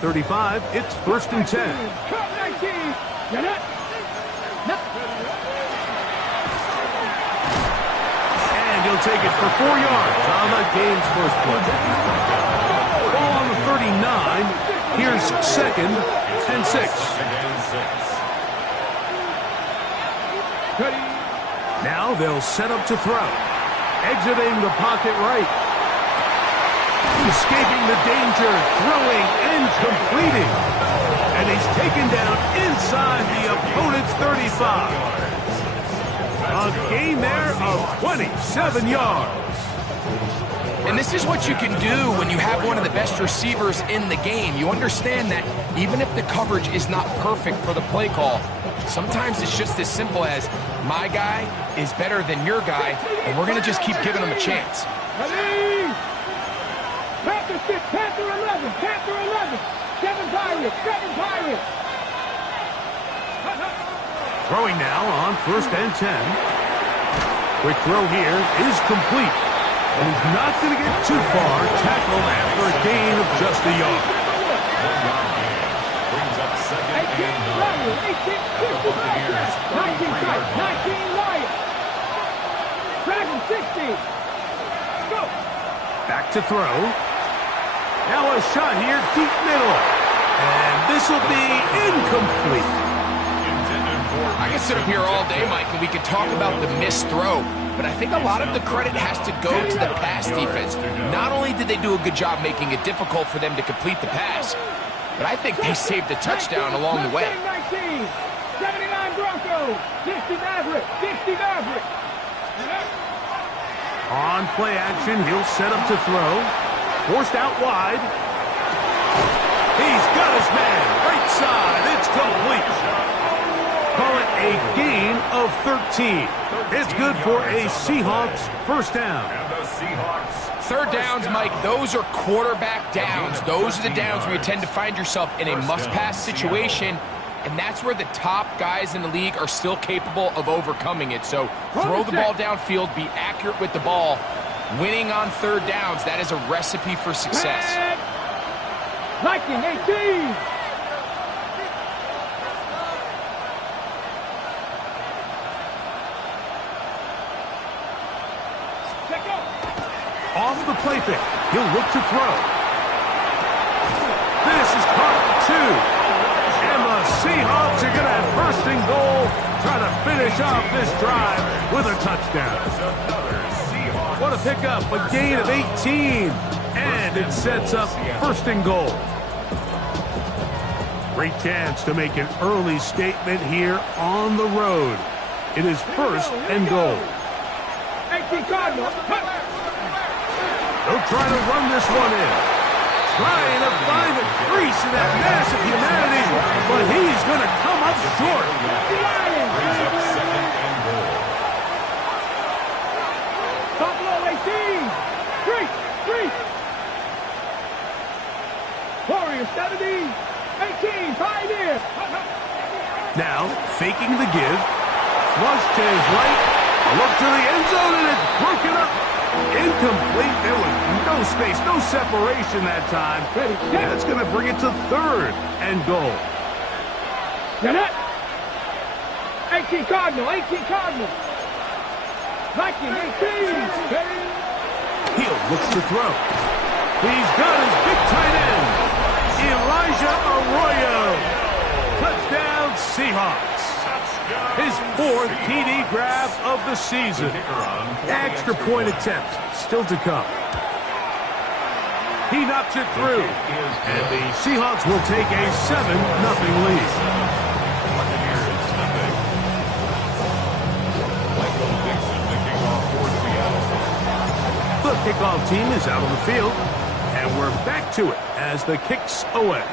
35, it's 1st and 10. And he'll take it for 4 yards on the game's first play. Ball on the 39. Here's 2nd and 6. Now they'll set up to throw. Exiting the pocket right. Escaping the danger, throwing and completing. And he's taken down inside the opponent's 35. A gain there of 27 yards. And this is what you can do when you have one of the best receivers in the game. You understand that even if the coverage is not perfect for the play call, sometimes it's just as simple as my guy is better than your guy, and we're going to just keep giving him a chance. Panther 6, Panther 11, Panther 11, 7 Pirates, 7 Pirates. Throwing now on 1st and 10. Quick throw here is complete. And he's not going to get too far. Tackled after a gain of just a yard. Brings up 2nd and 19 Lions. Dragon 60. Go. Back to throw. Now a shot here, deep middle. And this will be incomplete. I could sit up here all day, Mike, and we could talk about the missed throw, but I think a lot of the credit has to go to the pass defense. Not only did they do a good job making it difficult for them to complete the pass, but I think they saved a touchdown along the way. 79 Broncos, 60 Maverick, 60 Maverick. On play action, he'll set up to throw. Forced out wide. He's got his man. Right side. It's complete. Call it a gain of 13. It's good for a Seahawks first down. Third downs, Mike, those are quarterback downs. Those are the downs where you tend to find yourself in a must-pass situation, and that's where the top guys in the league are still capable of overcoming it. So throw the ball downfield, be accurate with the ball. Winning on third downs, that is a recipe for success. Viking 18. Off the play fake. He'll look to throw. This is caught at 2. And the Seahawks are going to have 1st and goal. Try to finish off this drive with a touchdown. What a pickup. A gain of 18. And it sets up 1st and goal. Great chance to make an early statement here on the road. It is 1st and goal. 18 Cardinals. They'll try to run this one in. Trying to find the crease in that massive humanity, but he's going to come up short. Brings up 2nd and goal. Buffalo 18. 3. Warriors 70. 18. Pioneer. Now, faking the give. Flush to his right. Look to the end zone, and it's broken up. Incomplete. There was no space, no separation that time. That's going to bring it to 3rd and goal. 18 Cardinal, 18 Cardinal. Viking 18. Heel looks to throw. He's got his big tight end, Elijah Arroyo. Touchdown, Seahawks. His 4th TD grab of the season. Extra point attempt still to come. He knocks it through. And the Seahawks will take a 7-0 lead. The kickoff team is out on the field. And we're back to it as the kick's away.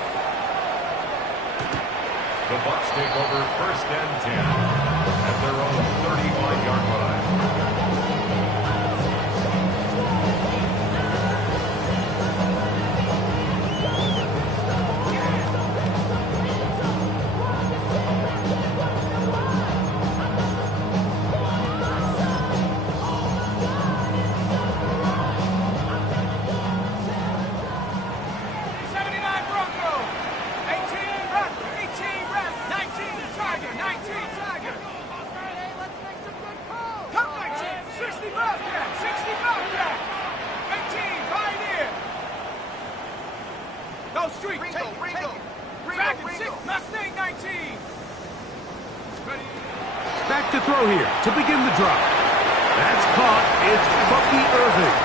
The Bucs take over 1st and 10 at their own 35-yard line. back to throw here to begin the drive. That's caught. It's Bucky Irving.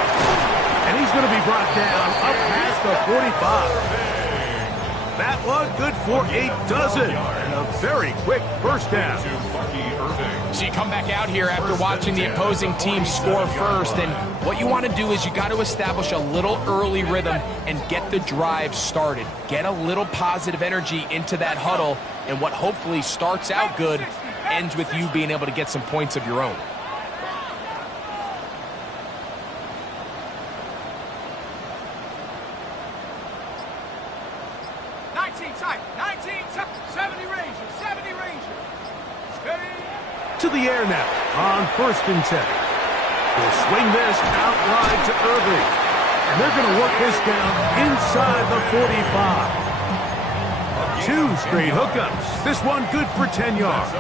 And he's going to be brought down up past the 45. That one good for a dozen. And a very quick first down. So you come back out here after watching the opposing team score first, and what you want to do is you got to establish a little early rhythm and get the drive started. Get a little positive energy into that huddle, and what hopefully starts out good ends with you being able to get some points of your own. To the air now on 1st and 10. He'll swing this out wide to Irving. And they're going to work this down inside the 45. 2 straight hookups. This one good for 10 yards.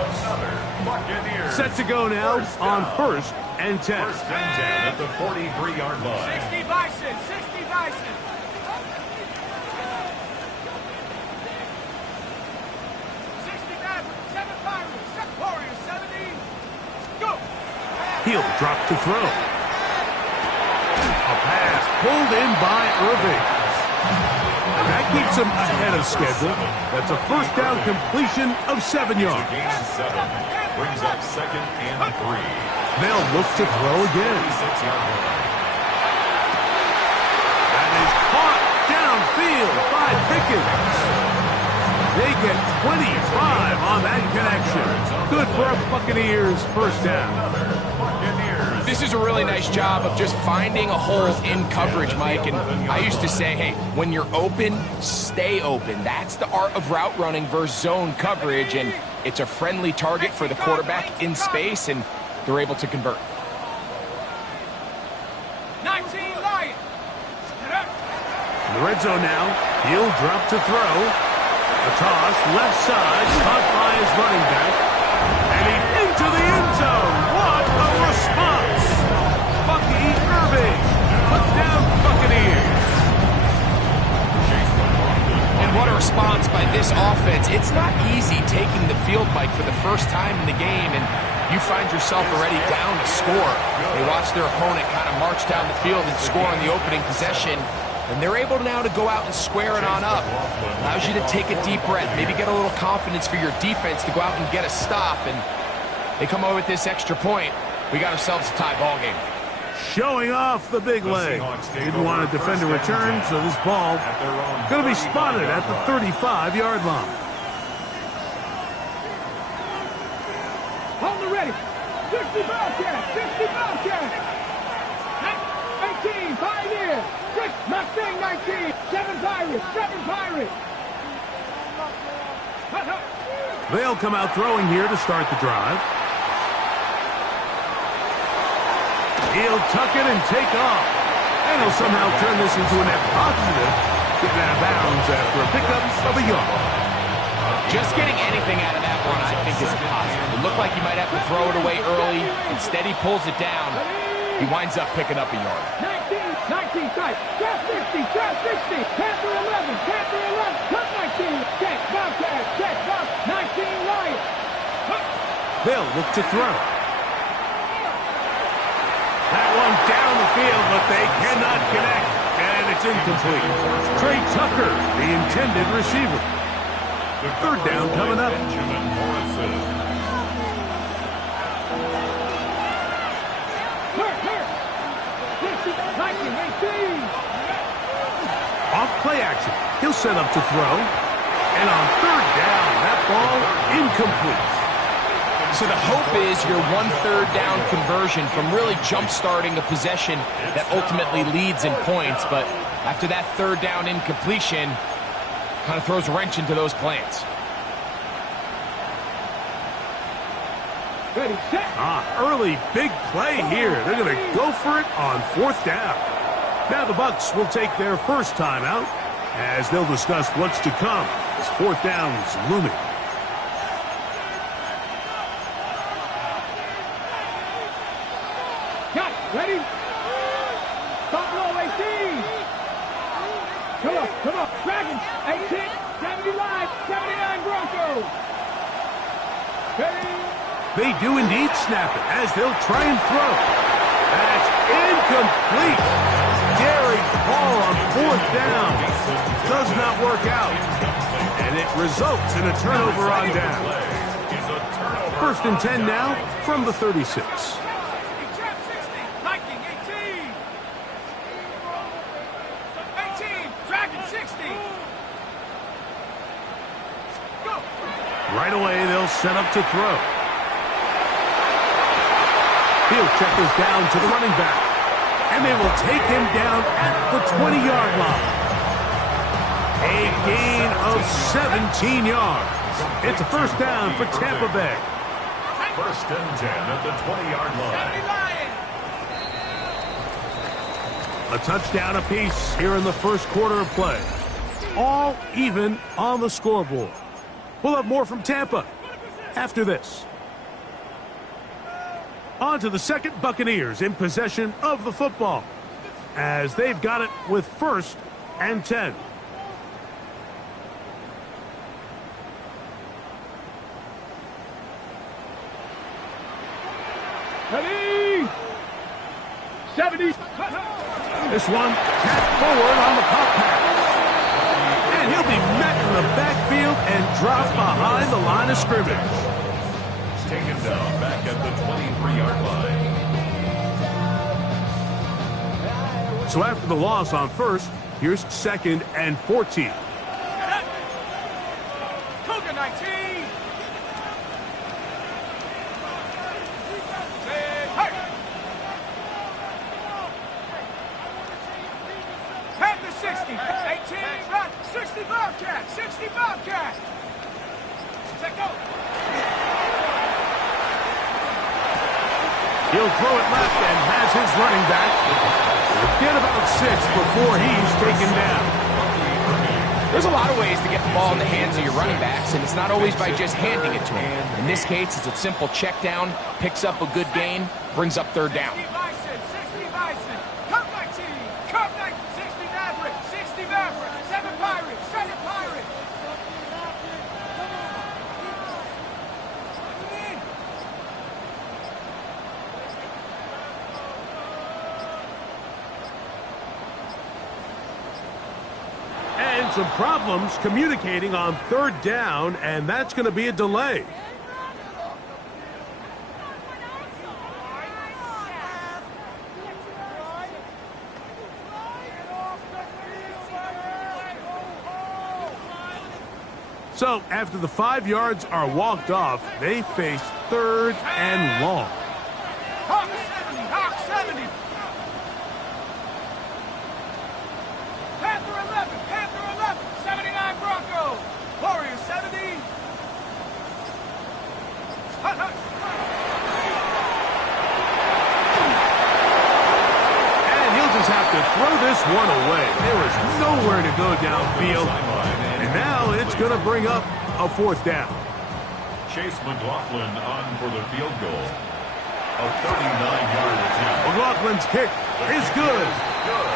Set to go now on 1st and 10. 1st and 10 at the 43-yard line. 60 Bison, 60 Bison. He'll drop to throw. A pass pulled in by Irving. And that keeps him ahead of schedule. That's a first down completion of 7 yards. Gain 7. Brings up 2nd and 3. They'll look to throw again. 6-yard line. That is caught downfield by Pickens. They get 25 on that connection. Good for a Buccaneers first down. This is a really nice job of just finding a hole in coverage, Mike. And I used to say, hey, when you're open, stay open. That's the art of route running versus zone coverage. And it's a friendly target for the quarterback in space, and they're able to convert. 19 Lions. In the red zone now, he'll drop to throw. A toss, left side, caught by his running back. And he's into the end zone. What a response! Bucky Irving, touchdown Buccaneers. And what a response by this offense. It's not easy taking the field, Mike, for the first time in the game, and you find yourself already down to score. They watch their opponent kind of march down the field and score on the opening possession. And they're able now to go out and square it on up. Allows you to take a deep breath, maybe get a little confidence for your defense to go out and get a stop. And they come over with this extra point. We got ourselves a tie ball game. Showing off the big leg. Didn't want to defend a return, so this ball going to be spotted at the 35-yard line. Hold it ready. 60 Bobcats, 60 Bobcats. 18, Pioneers. 6, Mustang 19, 7 Pirates, 7 Pirates. They'll come out throwing here to start the drive. He'll tuck it and take off. And he'll somehow turn this into a net positive. Getting out of bounds after a pickup of a yard. Just getting anything out of that one, I think, is a positive. It looked like he might have to throw it away early. Instead, he pulls it down. He winds up picking up a yard. 19 tight, trap 60, trap 60, Panther 11, Panther 11, cut 19, check, Bobcat, check, Bob, 19 Lions. They'll look to throw. That one down the field, but they cannot connect, and it's incomplete. Trey Tucker, the intended receiver. Third down coming up. Off play action. He'll set up to throw. And on third down, that ball incomplete. So the hope is your 1/3 down conversion from really jump-starting a possession that ultimately leads in points. But after that third down incompletion, kind of throws a wrench into those plans. Ready, set. Early big play here. They're going to go for it on 4th down. Now the Bucs will take their first timeout as they'll discuss what's to come as 4th down is looming. Got it. Ready? Stop roll 18. Come on. Dragons, 18, 79, 79 Broncos. Ready? They do indeed snap it as they'll try and throw. That's incomplete. Daring ball on 4th down. Does not work out. And it results in a turnover on down. 1st and 10 now from the 36. Right away, they'll set up to throw. He'll check this down to the running back. And they will take him down at the 20-yard line. A gain of 17 yards. It's a 1st down for Tampa Bay. 1st and 10 at the 20-yard line. A touchdown apiece here in the 1st quarter of play. All even on the scoreboard. We'll have more from Tampa after this. On to the 2nd Buccaneers in possession of the football as they've got it with 1st and 10. Ready? 70. This one tapped forward on the pop pass. And he'll be met in the backfield and dropped behind the line of scrimmage. Taken down back at the 23-yard line. So after the loss on 1st, here's 2nd and 14. Cougar 19. Panther 60. 18. 60 Bobcat. 60 Bobcat. Take go. He'll throw it left and has his running back. Get about 6 before he's taken down. There's a lot of ways to get the ball in the hands of your running backs, and it's not always by just handing it to them. In this case, it's a simple check down, picks up a good gain, brings up 3rd down. 60 Bison. 60 Bison. Cup 19. Cup 19. 60 Maverick. 60 Maverick. 7 Pirates. 7 Pirates. And some problems communicating on 3rd down, and that's going to be a delay. So after the 5 yards are walked off, they face 3rd and long. Hawk 70. Hawk 70. Panther 11. Panther 11. 79 Broncos. Warrior 70. Hut, hut. And he'll just have to throw this one away. There is nowhere to go downfield. And now it's going to bring up a 4th down. Chase McLaughlin on for the field goal. A 39-yard attempt. McLaughlin's kick is good.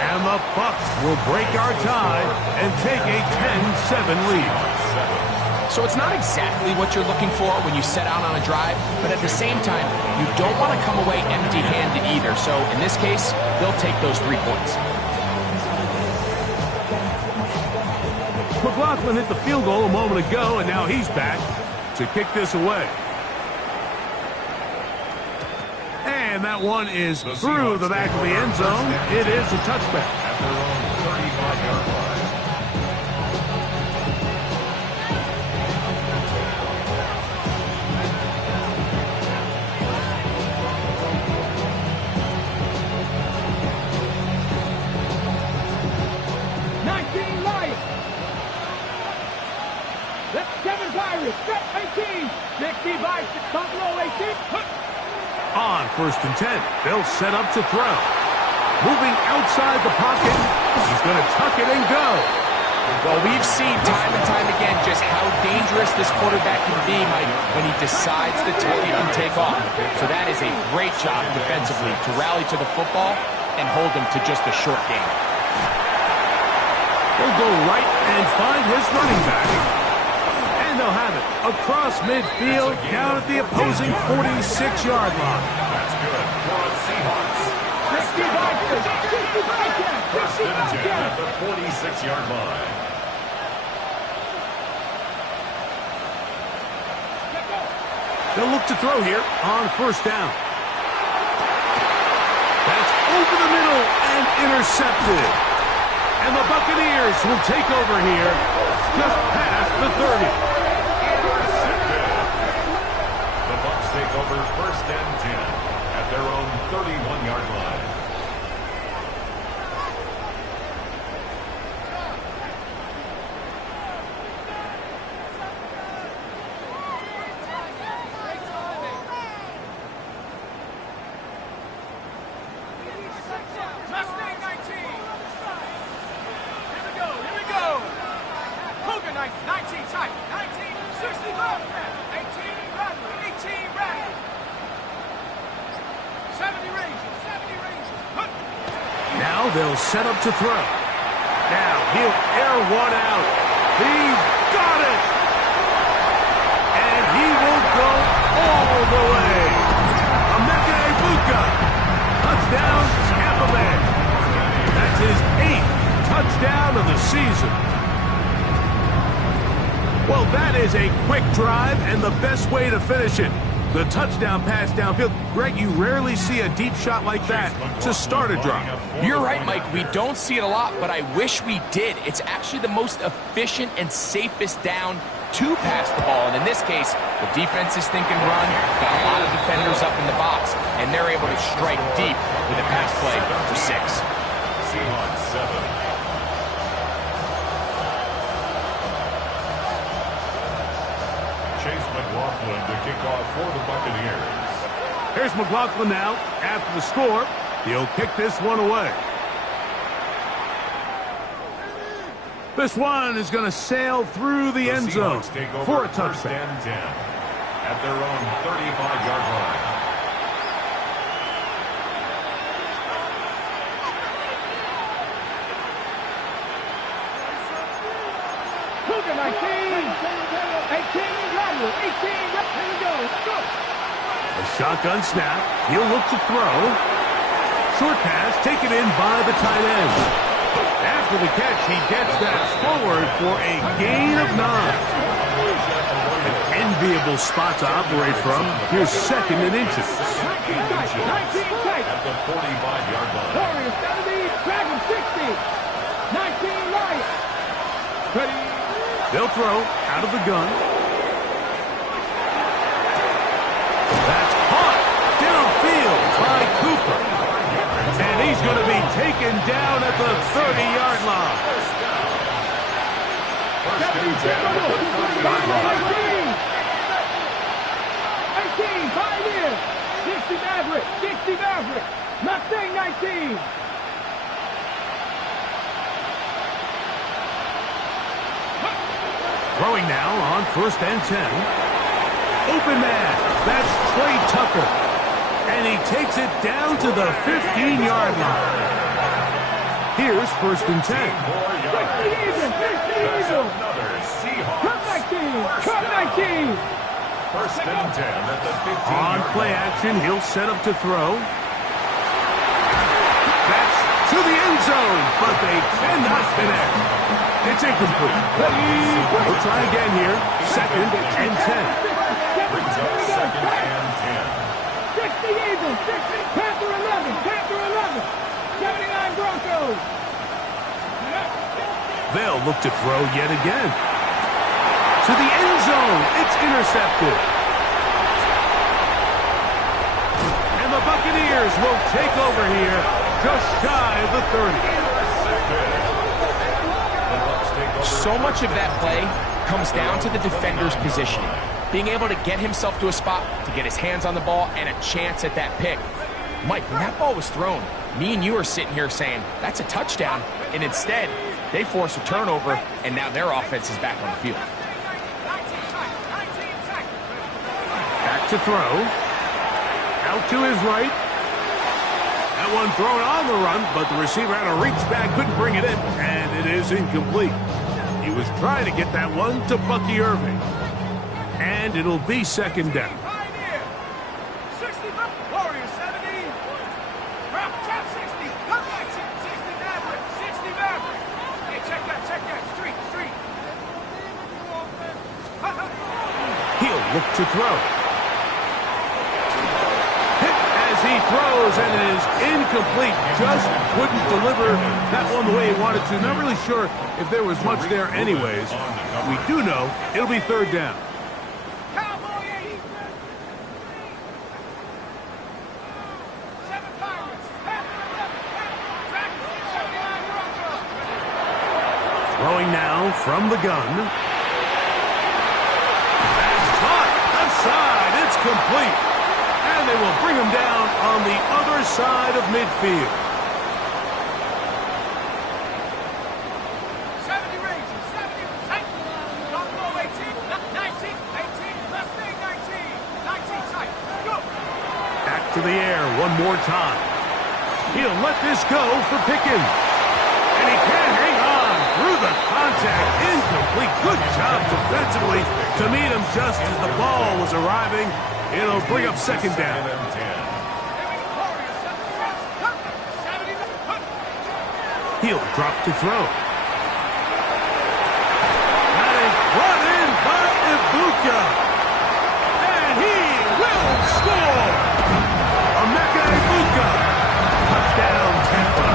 And the Bucs will break our tie and take a 10-7 lead. So it's not exactly what you're looking for when you set out on a drive, but at the same time, you don't want to come away empty-handed either. So in this case, they'll take those 3 points. McLaughlin hit the field goal a moment ago, and now he's back to kick this away. And that one is through the back of the end zone. It is a touchback. At their own 35-yard line. On 1st and 10, they'll set up to throw. Moving outside the pocket, he's going to tuck it and go. Well, we've seen time and time again just how dangerous this quarterback can be, Mike, when he decides to tuck it and take off. So that is a great job defensively to rally to the football and hold him to just a short gain. He'll go right and find his running back. And they'll have it. across midfield, down at the opposing 46-yard line. That's good for the Seahawks. 1st and 10 at the 46-yard line. They'll look to throw here on 1st down. That's over the middle and intercepted. And the Buccaneers will take over here just past the 30. The Bucs take over 1st and 10 at their own 31-yard line. Now they'll set up to throw. Now he'll air one out. He's got it. And he will go all the way. Emeka Egbuka. Touchdown, Tampa Bay. That's his 8th touchdown of the season. Well, that is a quick drive and the best way to finish it. The touchdown pass downfield. Greg, you rarely see a deep shot like that to start a drive. You're right, Mike. We don't see it a lot, but I wish we did. It's actually the most efficient and safest down to pass the ball. And in this case, the defense is thinking run, got a lot of defenders up in the box, and they're able to strike deep with a pass play for 6. Seahawks 7. McLaughlin to kick off for the Buccaneers. Here's McLaughlin now. After the score, he'll kick this one away. This one is going to sail through the end zone for a touchdown. 1st and 10 at their own 35-yard line. Cougar 19, 18, Rattler, 18, here we go. A shotgun snap. He'll look to throw. Short pass taken in by the tight end. After the catch, he gets that forward for a gain of 9. An enviable spot to operate from. Here's 2nd and inches. 19 tight. At the 45-yard line. Warriors 70, Dragon 60, 19 right. Ready. They'll throw out of the gun. That's caught downfield by Cooper. And he's going to be taken down at the 30-yard line. 1st and 10 at the 30-yard line. 18, 5 in. 60 Maverick, 60 Maverick. Mustang 19. Throwing now on 1st and 10. Open man. That's Trey Tucker. And he takes it down to the 15-yard line. Here's 1st and 10. 60 even, 60 even. Another Seahawks. Cut 19. 1st and 10 at the 15-yard line. On play action, he'll set up to throw. That's to the end zone, but they cannot connect. It's incomplete. We'll try again here. 2nd and 10. Brings up 2nd and 10. 60 even, 60. Panther 11, Panther 11. 79 Broncos. They'll look to throw yet again. To the end zone. It's intercepted. And the Buccaneers will take over here just shy of the 30. So much of that play comes down to the defender's positioning. Being able to get himself to a spot, to get his hands on the ball, and a chance at that pick. Mike, when that ball was thrown, me and you are sitting here saying, that's a touchdown. And instead, they force a turnover, and now their offense is back on the field. Back to throw. Out to his right. That one thrown on the run, but the receiver had a reach back, couldn't bring it in, and it is incomplete. He was trying to get that one to Bucky Irving. and it'll be second down. Pioneer. 60 Warrior 70. Trap 60. Come back 60 Maverick. 60 Maverick. Hey, check that. Street. He'll look to throw. Hit as he throws, and it is incomplete. Just couldn't deliver that one the way he wanted to. Not really sure if there was much there anyways. We do know it'll be third down. Cowboy 80. 7 Pirates. Panther 11. Track 79 Bronco. Throwing now from the gun. That's caught aside. It's complete. And they will bring him down on the other side of midfield. 70 Rangers. 70. Tight. Bronco 18. 19. 18. Mustang 19. 19 tight. Go. Back to the air one more time. He'll let this go for Pickens. And he can't hang on through the contact. Incomplete. Good job defensively to meet him just as the ball was arriving. It'll bring up second down. He'll drop to throw. That is brought in by Ibuka. And he will score. Emeka Ibuka. Touchdown, Tampa.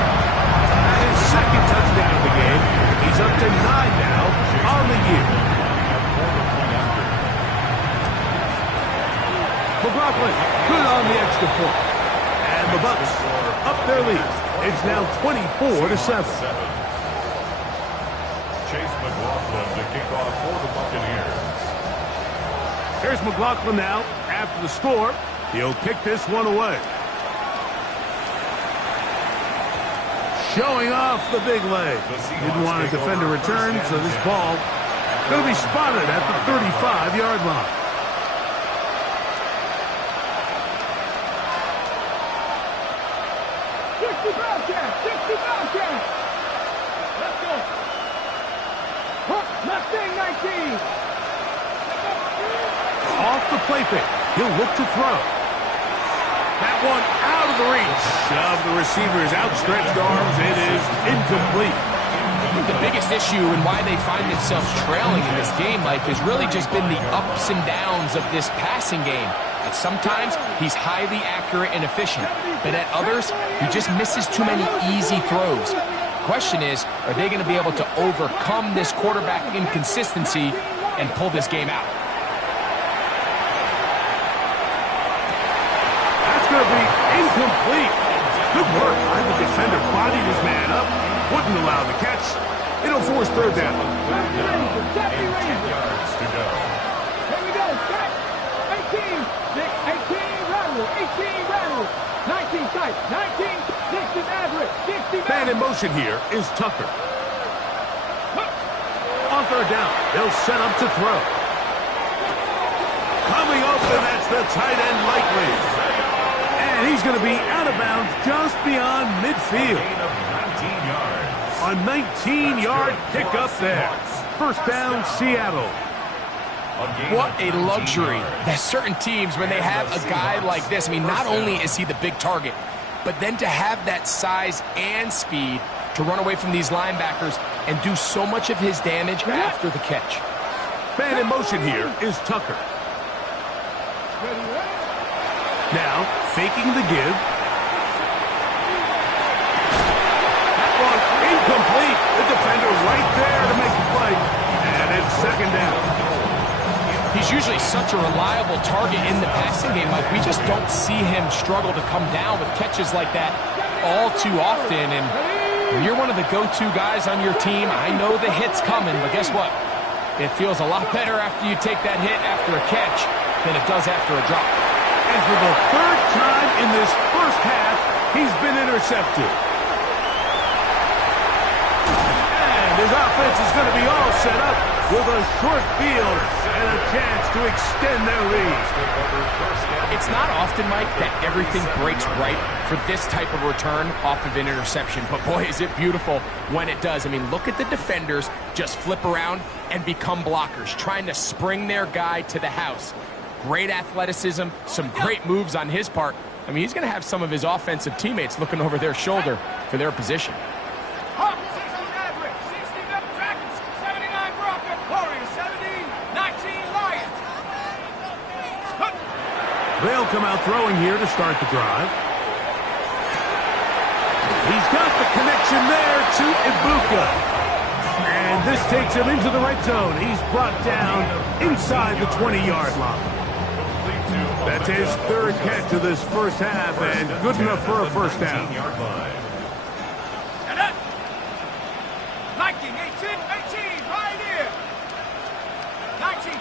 That is second touchdown of the game. He's up to 9 now on the year. McLaughlin, good on the extra point. And the Bucs up their lead. It's now 24-7. Chase McLaughlin to kick off for the Buccaneers. Here's McLaughlin now. After the score, he'll kick this one away. Showing off the big leg. Didn't want to defend a return, so this ball going to be spotted at the 35-yard line. Let's go. Mustang 19. Off the play fake. He'll look to throw. That one out of the reach of the receiver's outstretched arms. It is incomplete. I think the biggest issue and why they find themselves trailing in this game, Mike, has really just been the ups and downs of this passing game. And sometimes he's highly accurate and efficient, but at others, he just misses too many easy throws. The question is, are they going to be able to overcome this quarterback inconsistency and pull this game out? That's going to be incomplete. Good work by the defender. Bodied his man up. Wouldn't allow the catch. It'll force third down. 10 yards to go. Here we go. Set. 18. 18 rattle. 18 rattle. 19 tight. 19. 60 Maverick. 60 Maverick. Man in motion here is Tucker. On third down, they'll set up to throw. Coming open, that's the tight end likely. And he's going to be out of bounds just beyond midfield. Gain of 19 yards. A 19-yard pickup there. First down, Seattle. What a luxury. There's certain teams, when they have a guy like this, I mean, not only is he the big target, but then to have that size and speed to run away from these linebackers and do so much of his damage after the catch. Man in motion here is Tucker. Now, faking the give. That one incomplete. The defender right there to make the play. And it's second down. He's usually such a reliable target in the passing game. Like, we just don't see him struggle to come down with catches like that all too often. And when you're one of the go-to guys on your team, I know the hit's coming, but guess what? It feels a lot better after you take that hit after a catch than it does after a drop. And for the third time in this first half, he's been intercepted. And his offense is going to be all set up with a short field and a chance to extend their lead. It's not often, Mike, that everything breaks right for this type of return off of an interception. But boy, is it beautiful when it does. I mean, look at the defenders just flip around and become blockers, trying to spring their guy to the house. Great athleticism, some great moves on his part. I mean, he's going to have some of his offensive teammates looking over their shoulder for their position. 60 Maverick, 60 Dragons, 79 Broncos, Warriors, 70, 19 Lions. They'll come out throwing here to start the drive. He's got the connection there to Ibuka. And this takes him into the red zone. He's brought down inside the 20-yard line. That's his third catch of this first half, and good enough for a first down. 19, 18, 18, right here. 19,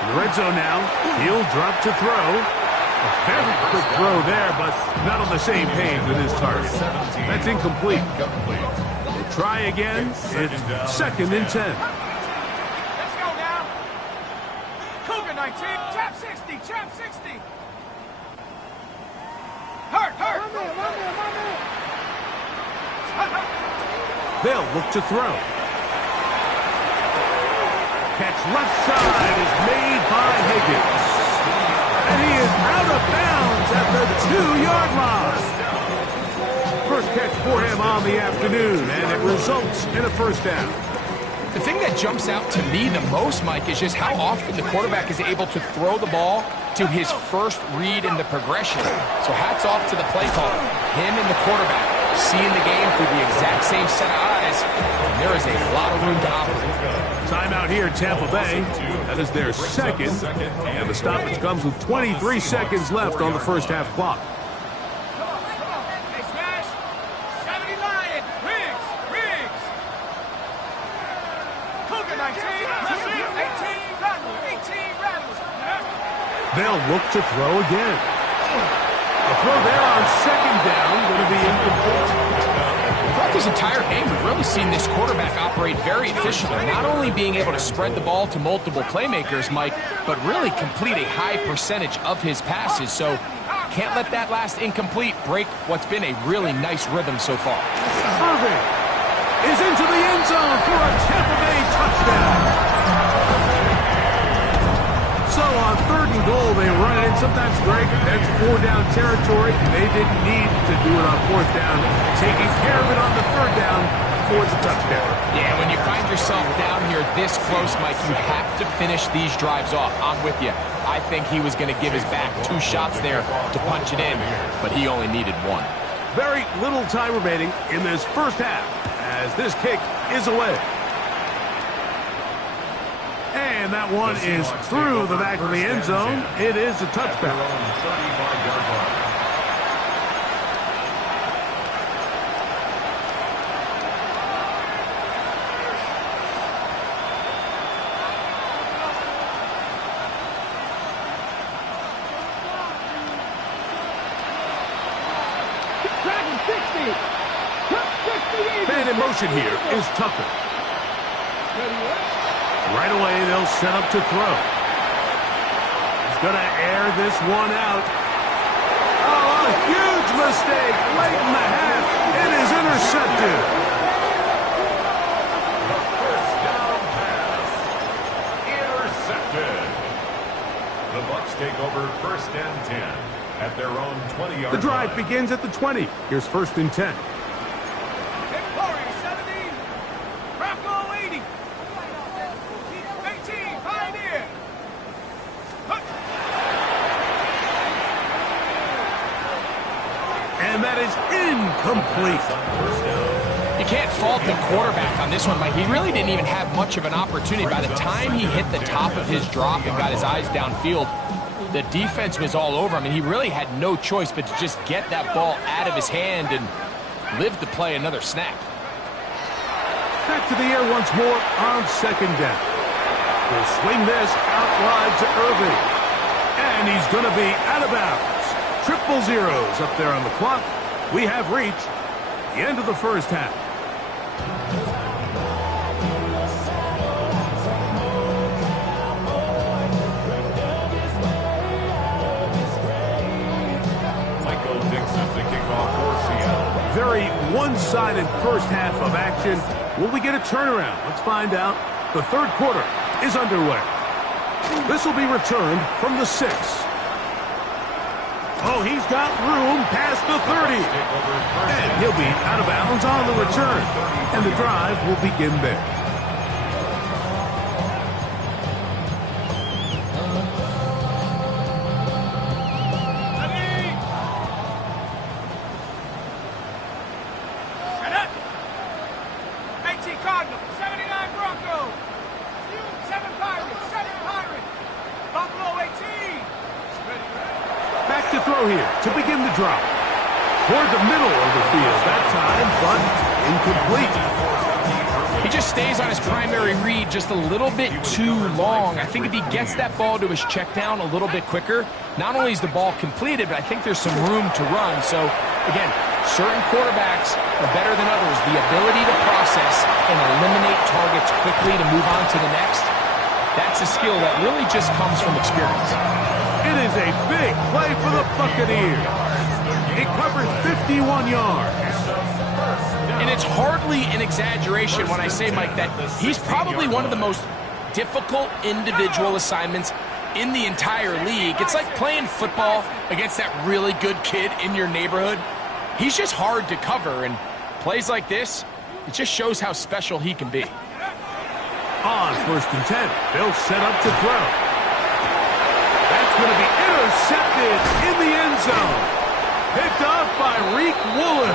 In the red zone now, he'll drop to throw. A very quick throw there, but not on the same page with his target. That's incomplete. We'll try again. It's second and 10. Let's go now. Cougar 19, trap 60, trap 60. Hurt. They'll look to throw. Catch left side is made by Higgins. And he is out of bounds at the 2-yard line. First catch for him on the afternoon, and it results in a first down. The thing that jumps out to me the most, Mike, is just how often the quarterback is able to throw the ball to his first read in the progression. So hats off to the play caller, him and the quarterback, seeing the game through the exact same set of eyes, and there is a lot of room to operate. Timeout here in Tampa Bay. That is their second, and the stoppage comes with 23 seconds left on the first half clock. Hey, smash. 70 Lion, Riggs. Cougar 19, 18 Rattlers. They'll look to throw again. A throw there on second down, going to be incomplete. Throughout this entire game, we've really seen this quarterback operate very efficiently, not only being able to spread the ball to multiple playmakers, Mike, but really complete a high percentage of his passes. So can't let that last incomplete break what's been a really nice rhythm so far. Irving is into the end zone for a Tampa Bay touchdown. So on third and goal, they run it in. Sometimes, Greg, that's 4-down territory. They didn't need to do it on fourth down. Taking care of it on the third down for the touchdown. Yeah, when you find yourself down here this close, Mike, you have to finish these drives off. I'm with you. I think he was going to give his back 2 shots there to punch it in, but he only needed 1. Very little time remaining in this first half as this kick is away. And that one is through the back of the end zone. It is a touchback. Man in motion here is Tucker. Right away, they'll set up to throw. He's going to air this one out. Oh, a huge mistake late in the half. It is intercepted. First down pass. Intercepted. The Bucs take over first and 10 at their own 20-yard line. The drive begins at the 20. Here's first and 10. Warriors 70, Bronco 80. 18, Pioneer. And that is incomplete. You can't fault the quarterback on this one, Mike. He really didn't even have much of an opportunity. By the time he hit the top of his drop and got his eyes downfield, the defense was all over him. I mean, he really had no choice but to just get that ball out of his hand and live to play another snap. Back to the air once more on second down. He'll swing this out wide to Irving. And he's going to be out of bounds. Triple zeros up there on the clock. We have reached the end of the first half. one-sided first half of action. Will we get a turnaround? Let's find out. The third quarter is underway. This will be returned from the 6. Oh, he's got room past the 30. And he'll be out of bounds on the return. And the drive will begin there. To throw here to begin the drop. Toward the middle of the field that time, but incomplete. He just stays on his primary read just a little bit too long. I think if he gets that ball to his check down a little bit quicker, not only is the ball completed, but I think there's some room to run. So, again, certain quarterbacks are better than others. The ability to process and eliminate targets quickly to move on to the next, that's a skill that really just comes from experience. It is a big play for the Buccaneers. It covers 51 yards. And it's hardly an exaggeration when I say, Mike, that he's probably one of the most difficult individual assignments in the entire league. It's like playing football against that really good kid in your neighborhood. He's just hard to cover, and plays like this, it just shows how special he can be. On 1st and 10, they'll set up to throw. That's going to be intercepted in the end zone. Picked off by Reek Woolen.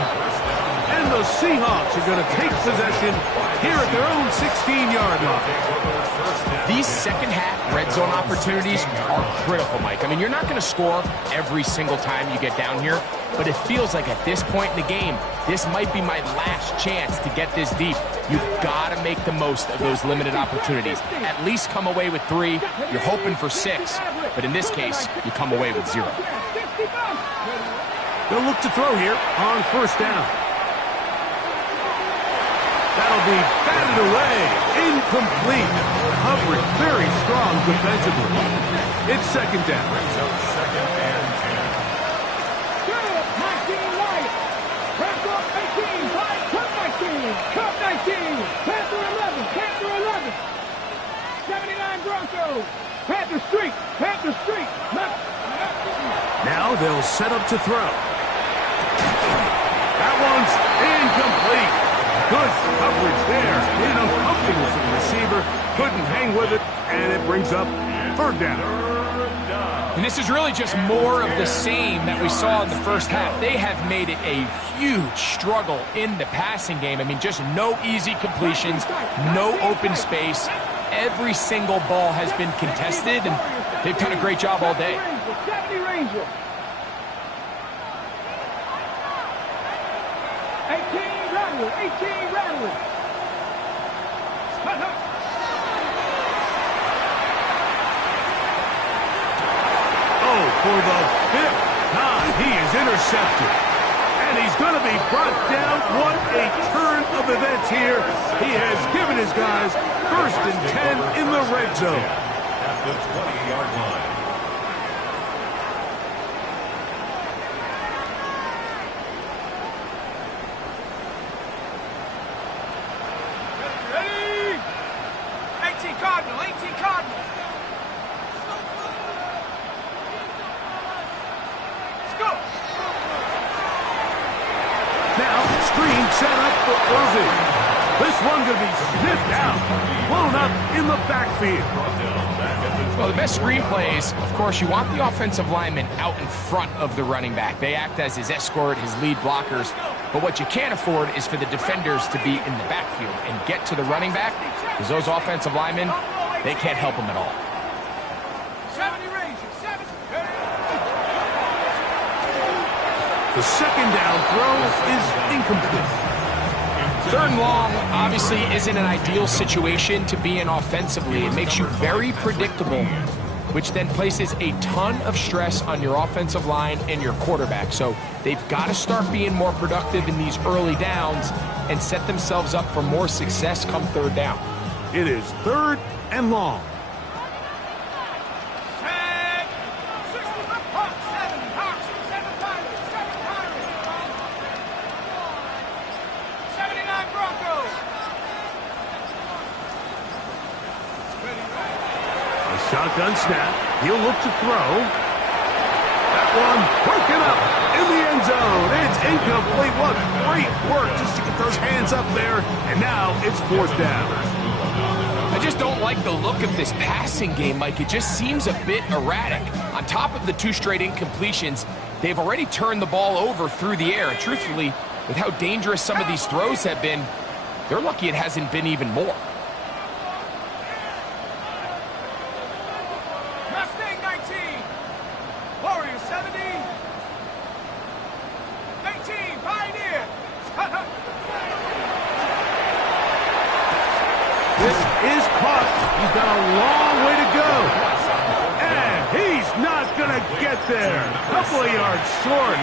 And the Seahawks are going to take possession here at their own 16-yard line. These second-half red zone opportunities are critical, Mike. I mean, you're not going to score every single time you get down here, but it feels like at this point in the game, this might be my last chance to get this deep. You've got to make the most of those limited opportunities. At least come away with 3. You're hoping for 6, but in this case, you come away with 0. They'll look to throw here on 1st down. That'll be batted away. Incomplete. Coverage very strong defensively. It's 2nd down. Second and 10. Good. 19 Lions. Wrap up 18. Lions. Cut 19. Cut 19. Panther 11. Panther 11. 79 Broncos. Panther Street. Panther Street. Now they'll set up to throw. That one's incomplete. Good coverage there. Enough comfortable for the receiver. Couldn't hang with it, and it brings up 3rd down. And this is really just more of the same that we saw in the first half. They have made it a huge struggle in the passing game. I mean, just no easy completions, no open space. Every single ball has been contested, and they've done a great job all day. 70 Ranger. 18 Rattler. 18 Rattler. Oh, for the 5th time, he is intercepted. And he's going to be brought down. What a turn of events here. He has given his guys 1st and 10 in the red zone. At the 20-yard line. Ready? 18 Cardinal. 18 Cardinal. Let's go. Now, screen set up for Irving. This one going to be sniffed out, blown up in the backfield. Well, the best screen plays, of course, you want the offensive lineman out in front of the running back. They act as his escort, his lead blockers. But what you can't afford is for the defenders to be in the backfield and get to the running back, because those offensive linemen, they can't help him at all. 70 Rangers. 70. The 2nd down throw is incomplete. 3rd and long obviously isn't an ideal situation to be in offensively. It makes you very predictable, which then places a ton of stress on your offensive line and your quarterback. So they've got to start being more productive in these early downs and set themselves up for more success come 3rd down. It is 3rd and long. Shotgun snap. He'll look to throw. That one broken up in the end zone. It's incomplete. What great work just to get those hands up there. And now it's 4th down. I just don't like the look of this passing game, Mike. It just seems a bit erratic. On top of the 2 straight incompletions, they've already turned the ball over through the air. And truthfully, with how dangerous some of these throws have been, they're lucky it hasn't been even more. Mustang 19. Warrior 70. 18. Pioneer. This is caught. He's got a long way to go. And he's not going to get there. Couple of yards short.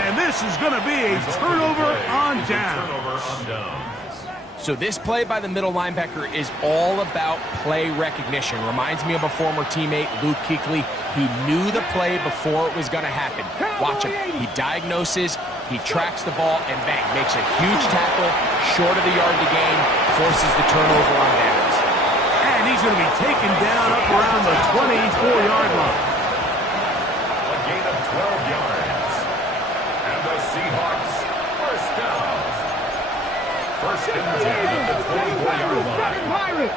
And this is going to be a turnover on down. So this play by the middle linebacker is all about play recognition. Reminds me of a former teammate, Luke Kuechly. He knew the play before it was going to happen. Watch him. He diagnoses, he tracks the ball, and bang, makes a huge tackle, short of the yard to gain, forces the turnover on downs. And he's going to be taken down up around the 24-yard line. A gain of 12 yards. And the Seahawks first down. First and 10 at the 24-yard line. Pirates.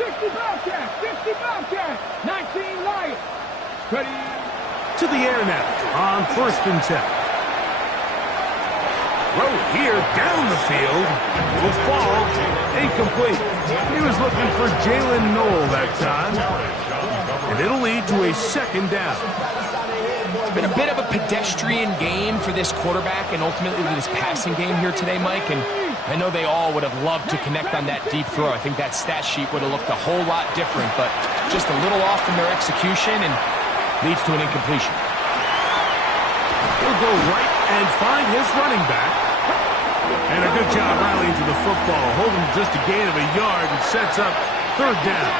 60 Bobcats. 60 Bobcats. 19 Lions. Ready. To the air now on 1st and 10. Throw here down the field. Will fall. Incomplete. He was looking for Jalen Noel that time. And it'll lead to a 2nd down. It's been a bit of a pedestrian game for this quarterback and ultimately this passing game here today, Mike. And I know they all would have loved to connect on that deep throw. I think that stat sheet would have looked a whole lot different, but just a little off in their execution and leads to an incompletion. He'll go right and find his running back. And a good job rallying to the football, holding just a gain of a yard and sets up 3rd down.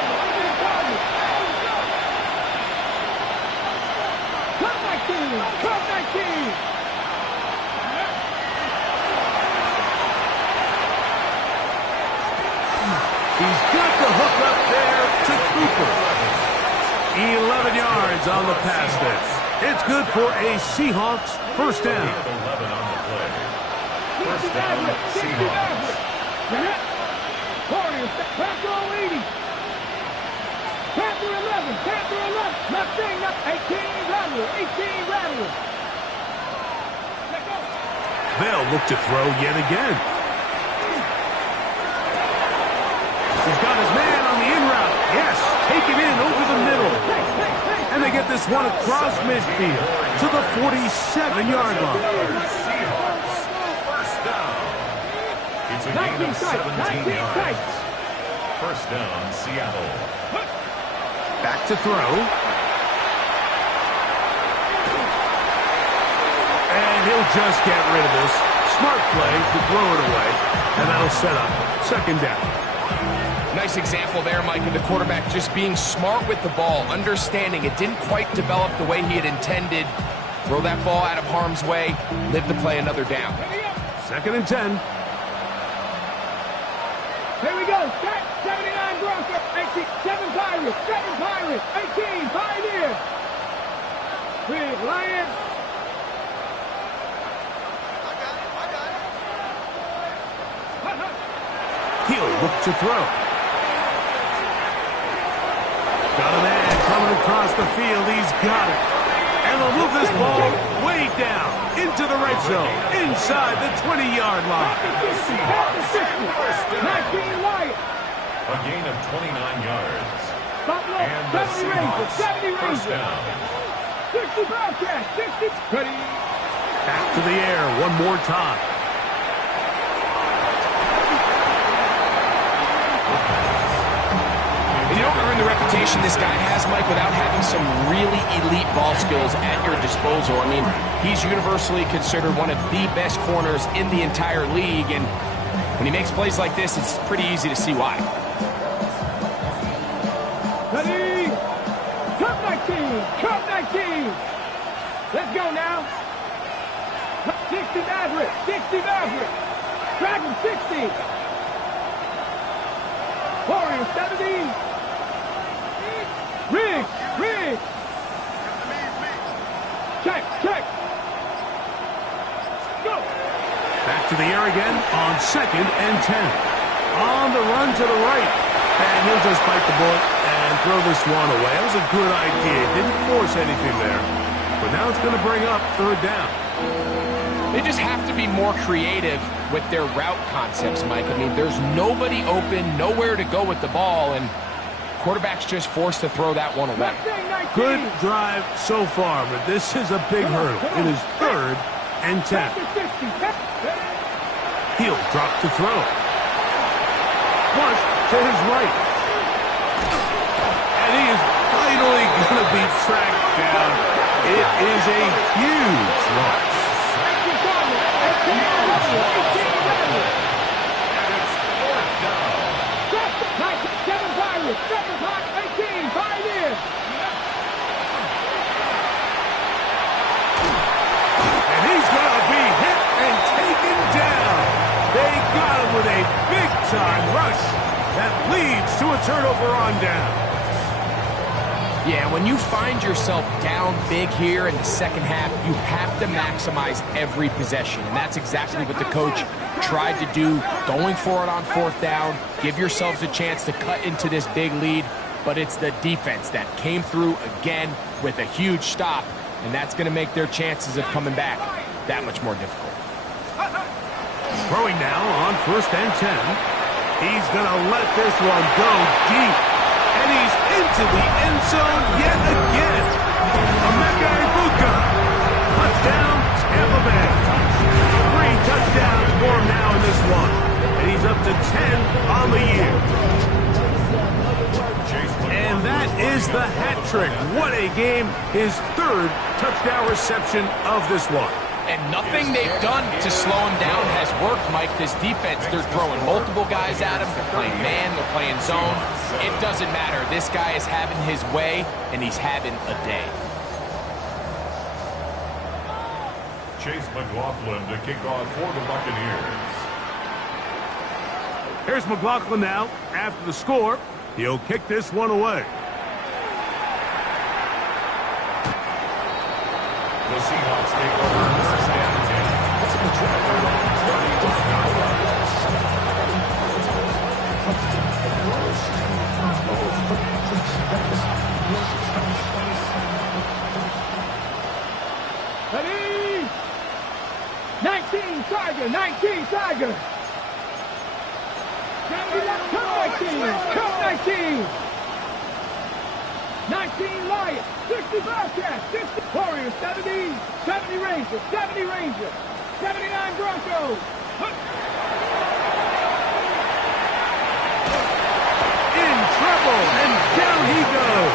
Cup 19. He's got the hook up there to Cooper. 11 yards on the pass there. It's good for a Seahawks 1st down. 11 on the play. First down, Seahawks. Warriors, Panther 80. Panther 11, Panther 11. Mustang 18 Rattler, 18 Rattler. They'll look to throw yet again. He's got his man on the in route. Yes, taken in over the middle. And they get this one across midfield to the 47-yard line. Seahawks first down. It's a gain of 17 yards. First down, Seattle. Back to throw. And he'll just get rid of this. Smart play to throw it away. And that'll set up 2nd down. Nice example there, Mike, of the quarterback just being smart with the ball, understanding it didn't quite develop the way he had intended. Throw that ball out of harm's way, live to play another down. 2nd and 10. Here we go. 79 Broncos, 7 Pirates, 7 Pirates, 18 Pioneers. 3 Lions. He'll look to throw. Got a man coming across the field. He's got it. And they'll move this ball way down into the red zone, inside the 20-yard line. 19 Lions. A gain of 29 yards. Buffalo, And the 70 Rangers, Seahawks 70 first Rangers. down. 60 Bobcats, 60. Ready. Back to the air one more time. You don't earn the reputation this guy has, Mike, without having some really elite ball skills at your disposal. I mean, he's universally considered one of the best corners in the entire league, and when he makes plays like this, it's pretty easy to see why. Ready. Cup 19. Cup 19. Let's go now. 60 Maverick. 60 Maverick. Dragon 60. Warrior 70. check. Go. Back to the air again on 2nd and 10. On the run to the right. And he'll just bite the bullet and throw this one away. That was a good idea. Didn't force anything there. But now it's going to bring up 3rd down. They just have to be more creative with their route concepts, Mike. I mean, there's nobody open, nowhere to go with the ball, and quarterback's just forced to throw that one away. Good drive so far, but this is a big hurdle. It is 3rd and 10. He'll drop to throw. Flush to his right. And he is finally going to be tracked down. It is a huge loss. And he's going to be hit and taken down. They got him with a big-time rush that leads to a turnover on down. Yeah, when you find yourself down big here in the second half, you have to maximize every possession. And that's exactly what the coach tried to do, going for it on 4th down. Give yourselves a chance to cut into this big lead. But it's the defense that came through again with a huge stop. And that's going to make their chances of coming back that much more difficult. Throwing now on 1st and 10. He's going to let this one go deep. And he's into the end zone yet again. Emeka Ibuka. Touchdown, Tampa Bay. 3 touchdowns for him now in this one. And he's up to 10 on the year. And that is the hat trick. What a game. His 3rd touchdown reception of this one. And nothing they've done to slow him down has worked, Mike. This defense, they're throwing multiple guys at him. They're playing man, they're playing zone. It doesn't matter. This guy is having his way, and he's having a day. Chase McLaughlin to kick off for the Buccaneers. Here's McLaughlin now. After the score, he'll kick this one away. The Seahawks take over 1st and 10. Ready? 19 Tiger, 19 Tiger. Come 19. 19 Lions, 60 Bobcats, 60 Warriors, 70, 70 Rangers, 70 Rangers, 79 Broncos. In trouble, and down he goes.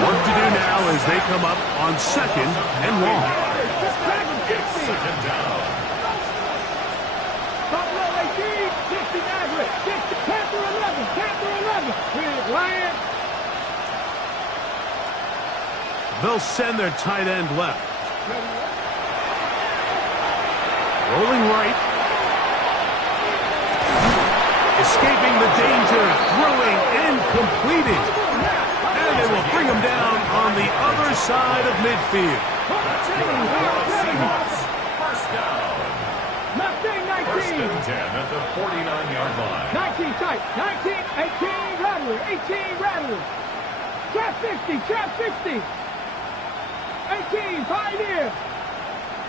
Work to do now as they come up on 2nd and long. It's 2nd down. Buffalo 18, 60 Maverick, 60 Panther 11, Here's Lions. They'll send their tight end left. Rolling right. Escaping the danger, throwing and completing. And they will bring him down on the other side of midfield. Seahawks, 1st down. 1st 19, 19. and 10 at the 49-yard line. 19 tight, 19, 18 Rattler, 18 Rattler. Trap 60, trap 60. 18, Pioneer.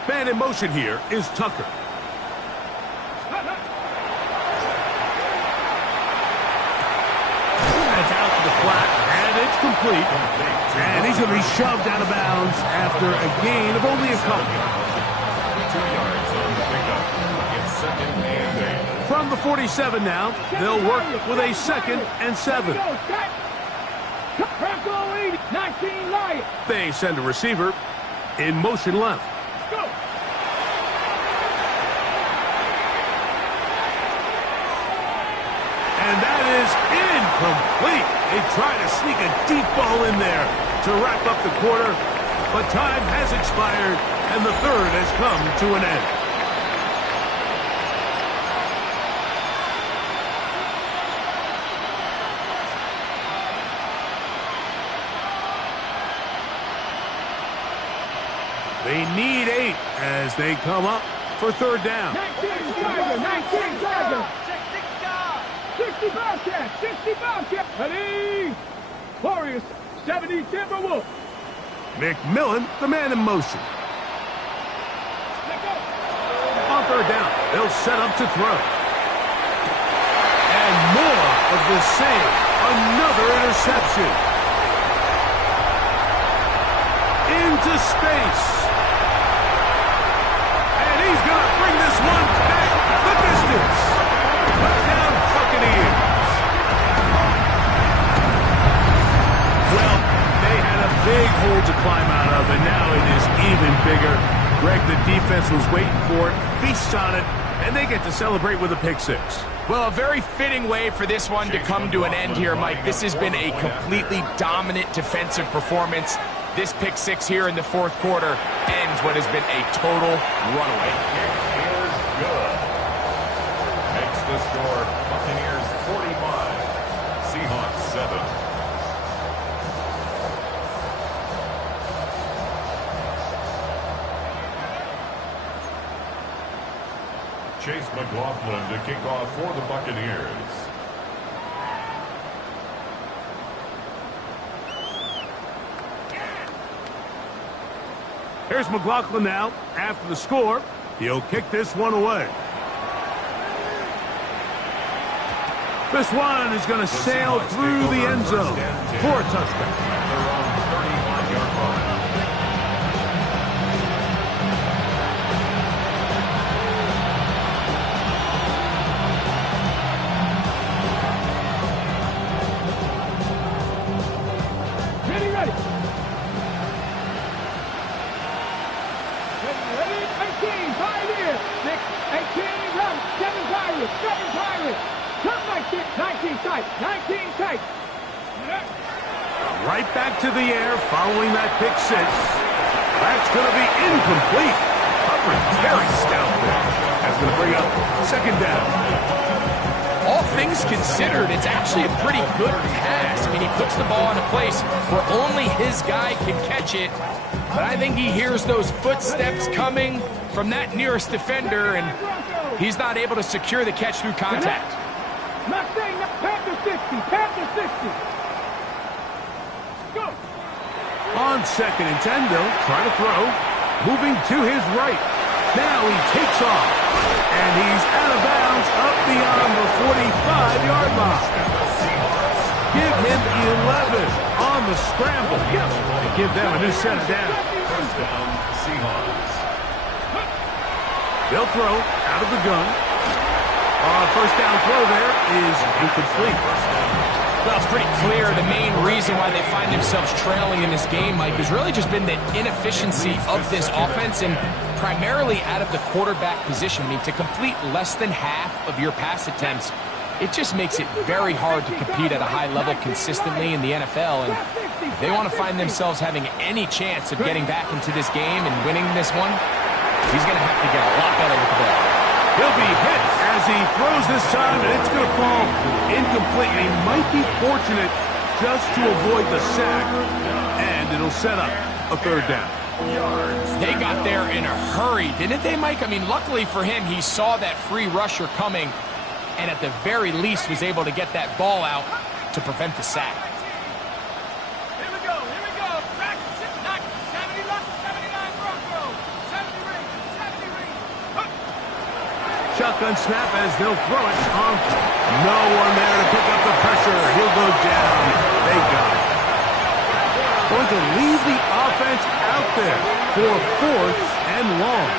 Man in motion here is Tucker. That's out to the flat, and it's complete. And he's going to be shoved out of bounds after a gain of only a couple. 2 yards on the pickup. It's 2nd and 8. From the 47 now, they'll work with a 2nd and 7. Bronco 80, 19 Lions. They send a receiver in motion left. Go. And that is incomplete. They try to sneak a deep ball in there to wrap up the quarter, but time has expired, and the 3rd has come to an end. They need 8 as they come up for third down. 19 Tiger, 19 Tiger. 60 Bobcat, 60 Bobcat. Ready? Warriors, 70 Timberwolves. McMillan, the man in motion. On third down, they'll set up to throw. And more of the same. Another interception. Into space. And he's going to bring this one back the distance. Touchdown Buccaneers. Well, they had a big hole to climb out of, and now it is even bigger. Greg, the defense was waiting for it, feasts on it, and they get to celebrate with a pick six. Well, a very fitting way for this one to come to an end here, Mike. This has been a completely dominant defensive performance. This pick six here in the fourth quarter ends what has been a total runaway. It is good. Makes the score Buccaneers 45, Seahawks 7. Chase McLaughlin to kick off for the Buccaneers. Here's McLaughlin now. After the score, he'll kick this one away. This one is going to sail through the end zone for a touchdown. At their own 35-yard line. Ready. 18, 5 here. 6, 18, run. 7 Pirates, 7 Pirates. Come 19 tight, 19 tight. Right back to the air following that pick six. That's going to be incomplete. Coverage very stout there. That's going to bring up second down. All things considered, it's actually a pretty good pass. I mean, he puts the ball in a place where only his guy can catch it. But I think he hears those footsteps coming from that nearest defender, and he's not able to secure the catch through contact. Mustang, Panther 60, Panther 60. Go. On second and 10, they'll try to throw. Moving to his right. Now he takes off. And he's out of bounds up beyond the 45-yard line. Give him 11 on the scramble. And give them a new set of downs. First down, Seahawks. They'll throw out of the gun. First down throw there is incomplete. Well, it's pretty clear the main reason why they find themselves trailing in this game, Mike, has really just been the inefficiency of this offense and primarily out of the quarterback position. I mean, to complete less than half of your pass attempts, it just makes it very hard to compete at a high level consistently in the NFL. And if they want to find themselves having any chance of getting back into this game and winning this one, he's going to have to get a lot better with the ball. He'll be hit as he throws this time, and it's going to fall incomplete. He might be fortunate just to avoid the sack, and it'll set up a third down. They got there in a hurry, didn't they, Mike? I mean, luckily for him, he saw that free rusher coming, and at the very least was able to get that ball out to prevent the sack. Here we go. Back 70 left, 79 Broncos. 70 ring, 70 ring. Shotgun snap as they'll throw it on. No one there to pick up the pressure. He'll go down. They got it. Going to leave the offense out there for fourth and long.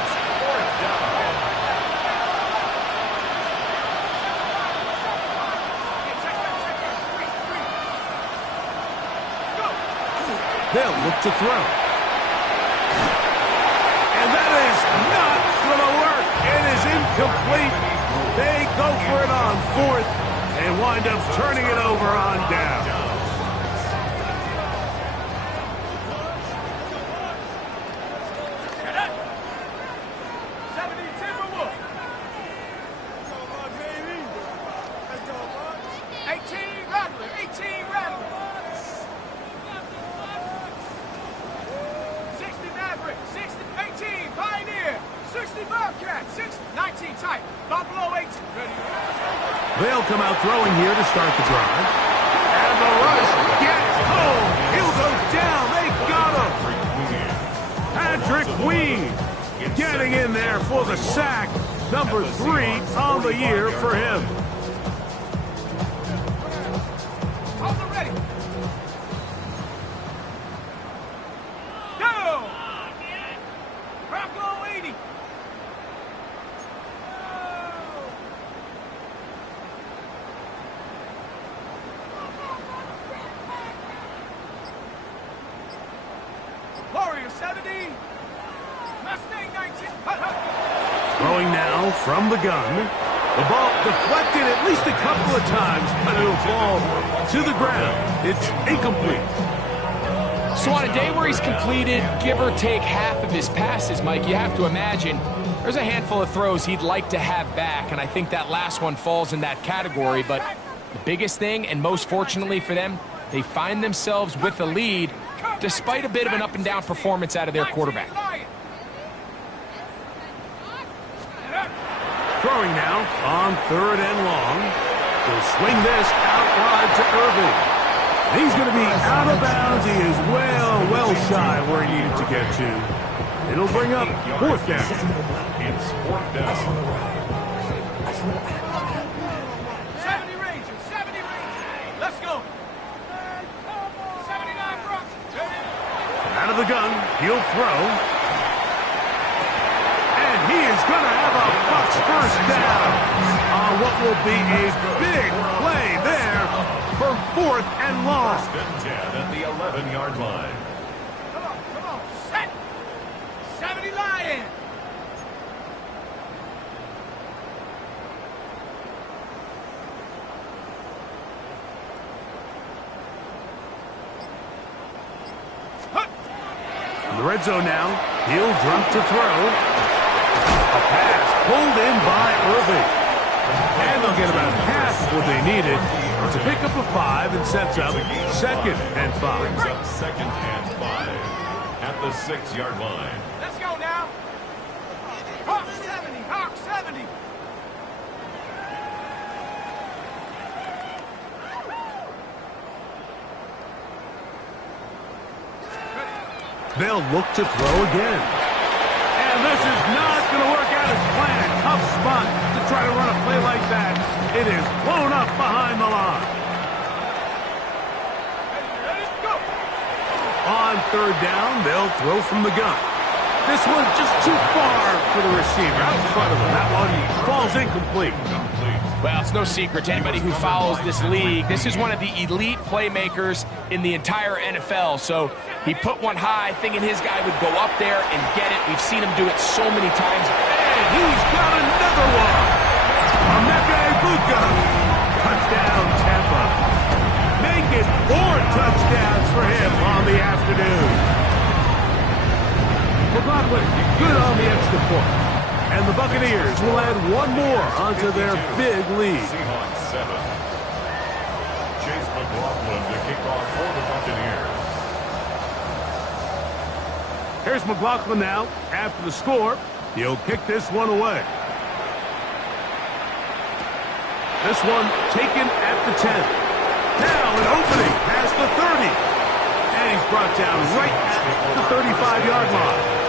They'll look to throw. And that is not going to work. It is incomplete. They go for it on fourth and wind up turning it over on down. They'll come out throwing here to start the drive. And the rush gets home. He'll go down. They got him. Patrick Queen getting in there for the sack. Number 3 on the year for him. Go! Bronco 80. Warrior 70. Mustang 19. Throwing now from the gun. The ball deflected at least a couple of times, but it'll fall to the ground. It's incomplete. So on a day where he's completed, give or take half of his passes, Mike, you have to imagine there's a handful of throws he'd like to have back, and I think that last one falls in that category. But the biggest thing, and most fortunately for them, they find themselves with a lead despite a bit of an up-and-down performance out of their quarterback. Throwing now on 3rd and long. He'll swing this out wide to Irving. He's going to be out of bounds. He is well shy where he needed to get to. It'll bring up 4th down. It's 4th down. 70 Rangers, 70 Rangers. Let's go. 79 Bucs. Out of the gun, he'll throw. And he is going to have a Bucs 1st down on what will be a big play there for 4th and long. 1st and 10 at the 11-yard line. Come on. Set. 70 Lions. In the red zone now, he'll drop to throw. A pass pulled in by Irving. And they'll get about half what they needed to pick up a 5 and sets up 2nd and 5. Brings up 2nd and 5 at the 6-yard line. Let's go now. Hawk 70. Hawk 70. They'll look to throw again. And this is not going to work out as planned. Tough spot to try to run a play like that. It is blown up behind the line. Ready, go. On 3rd down, they'll throw from the gun. This one just too far for the receiver out in front of him. That one falls incomplete. Well, it's no secret to anybody who follows this league. This is one of the elite playmakers in the entire NFL. So he put one high, thinking his guy would go up there and get it. We've seen him do it so many times. And he's got another one. Emeka Egbuka. Touchdown, Tampa. Make it 4 touchdowns for him on the afternoon. McLaughlin, good on the extra point. And the Buccaneers will add one more onto their big lead. Seahawks 7. Chase McLaughlin to kick off for the Buccaneers. Here's McLaughlin now. After the score, he'll kick this one away. This one taken at the 10. Now an opening past the 30. And he's brought down right at the 35-yard line.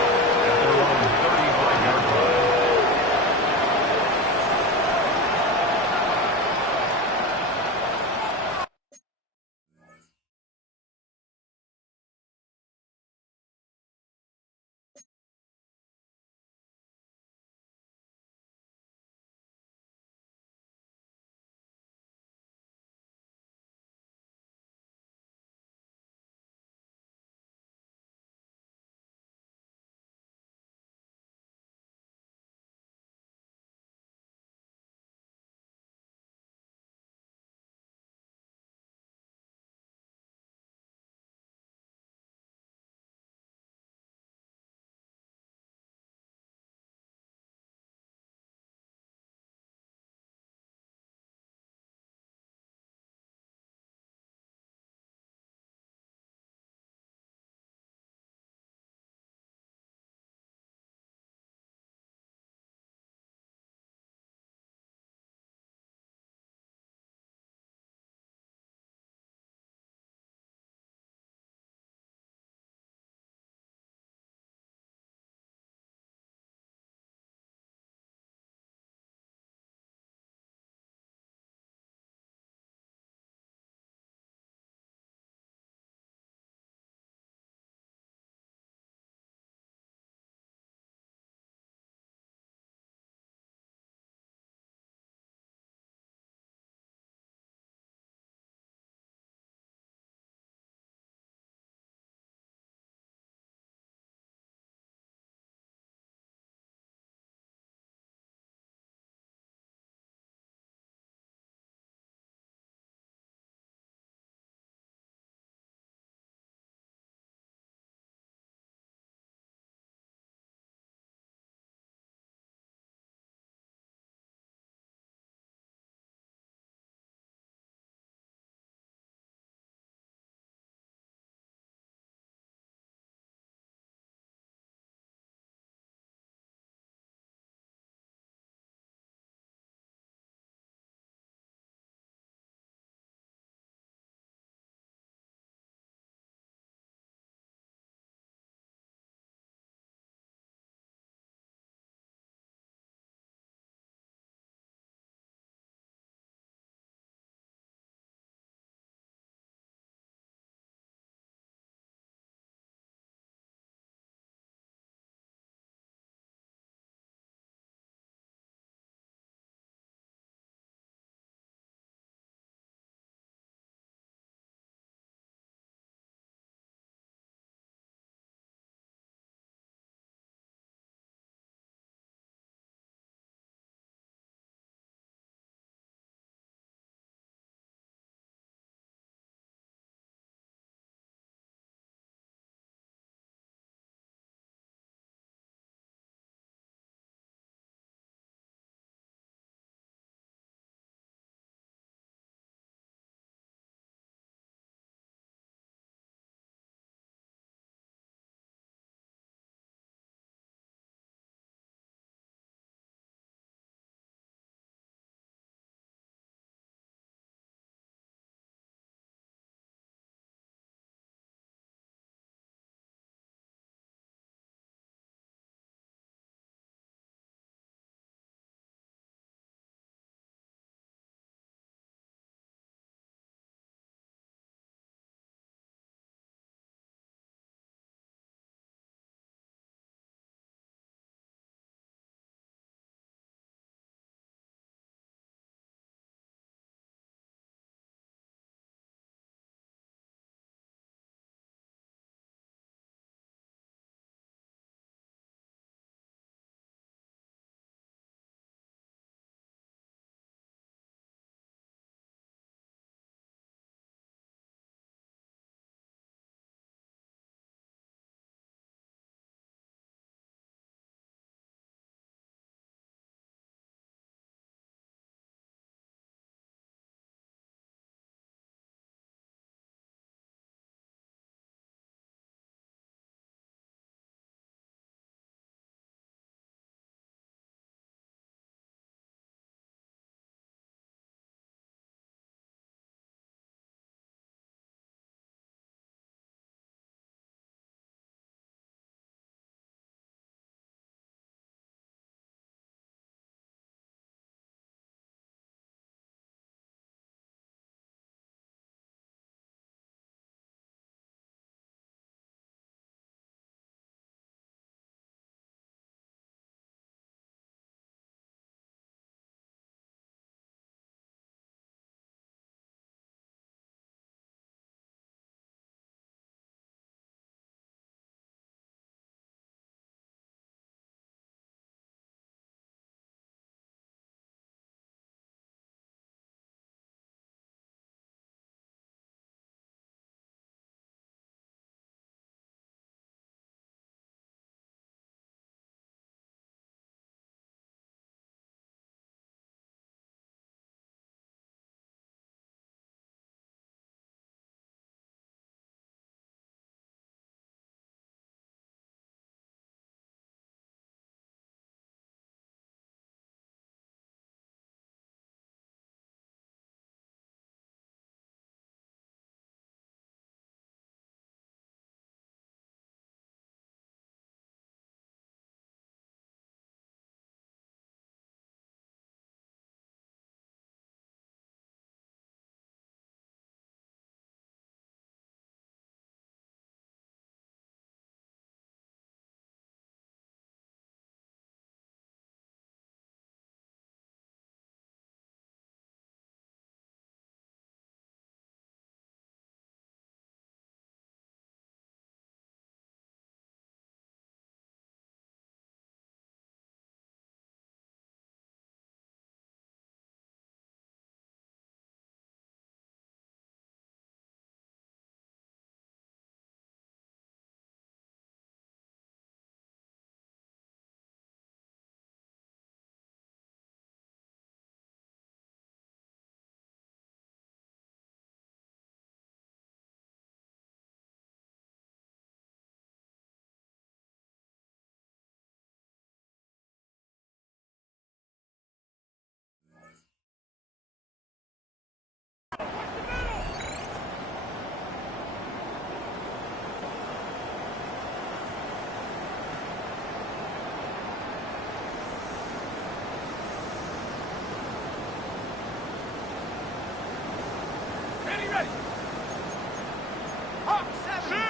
Here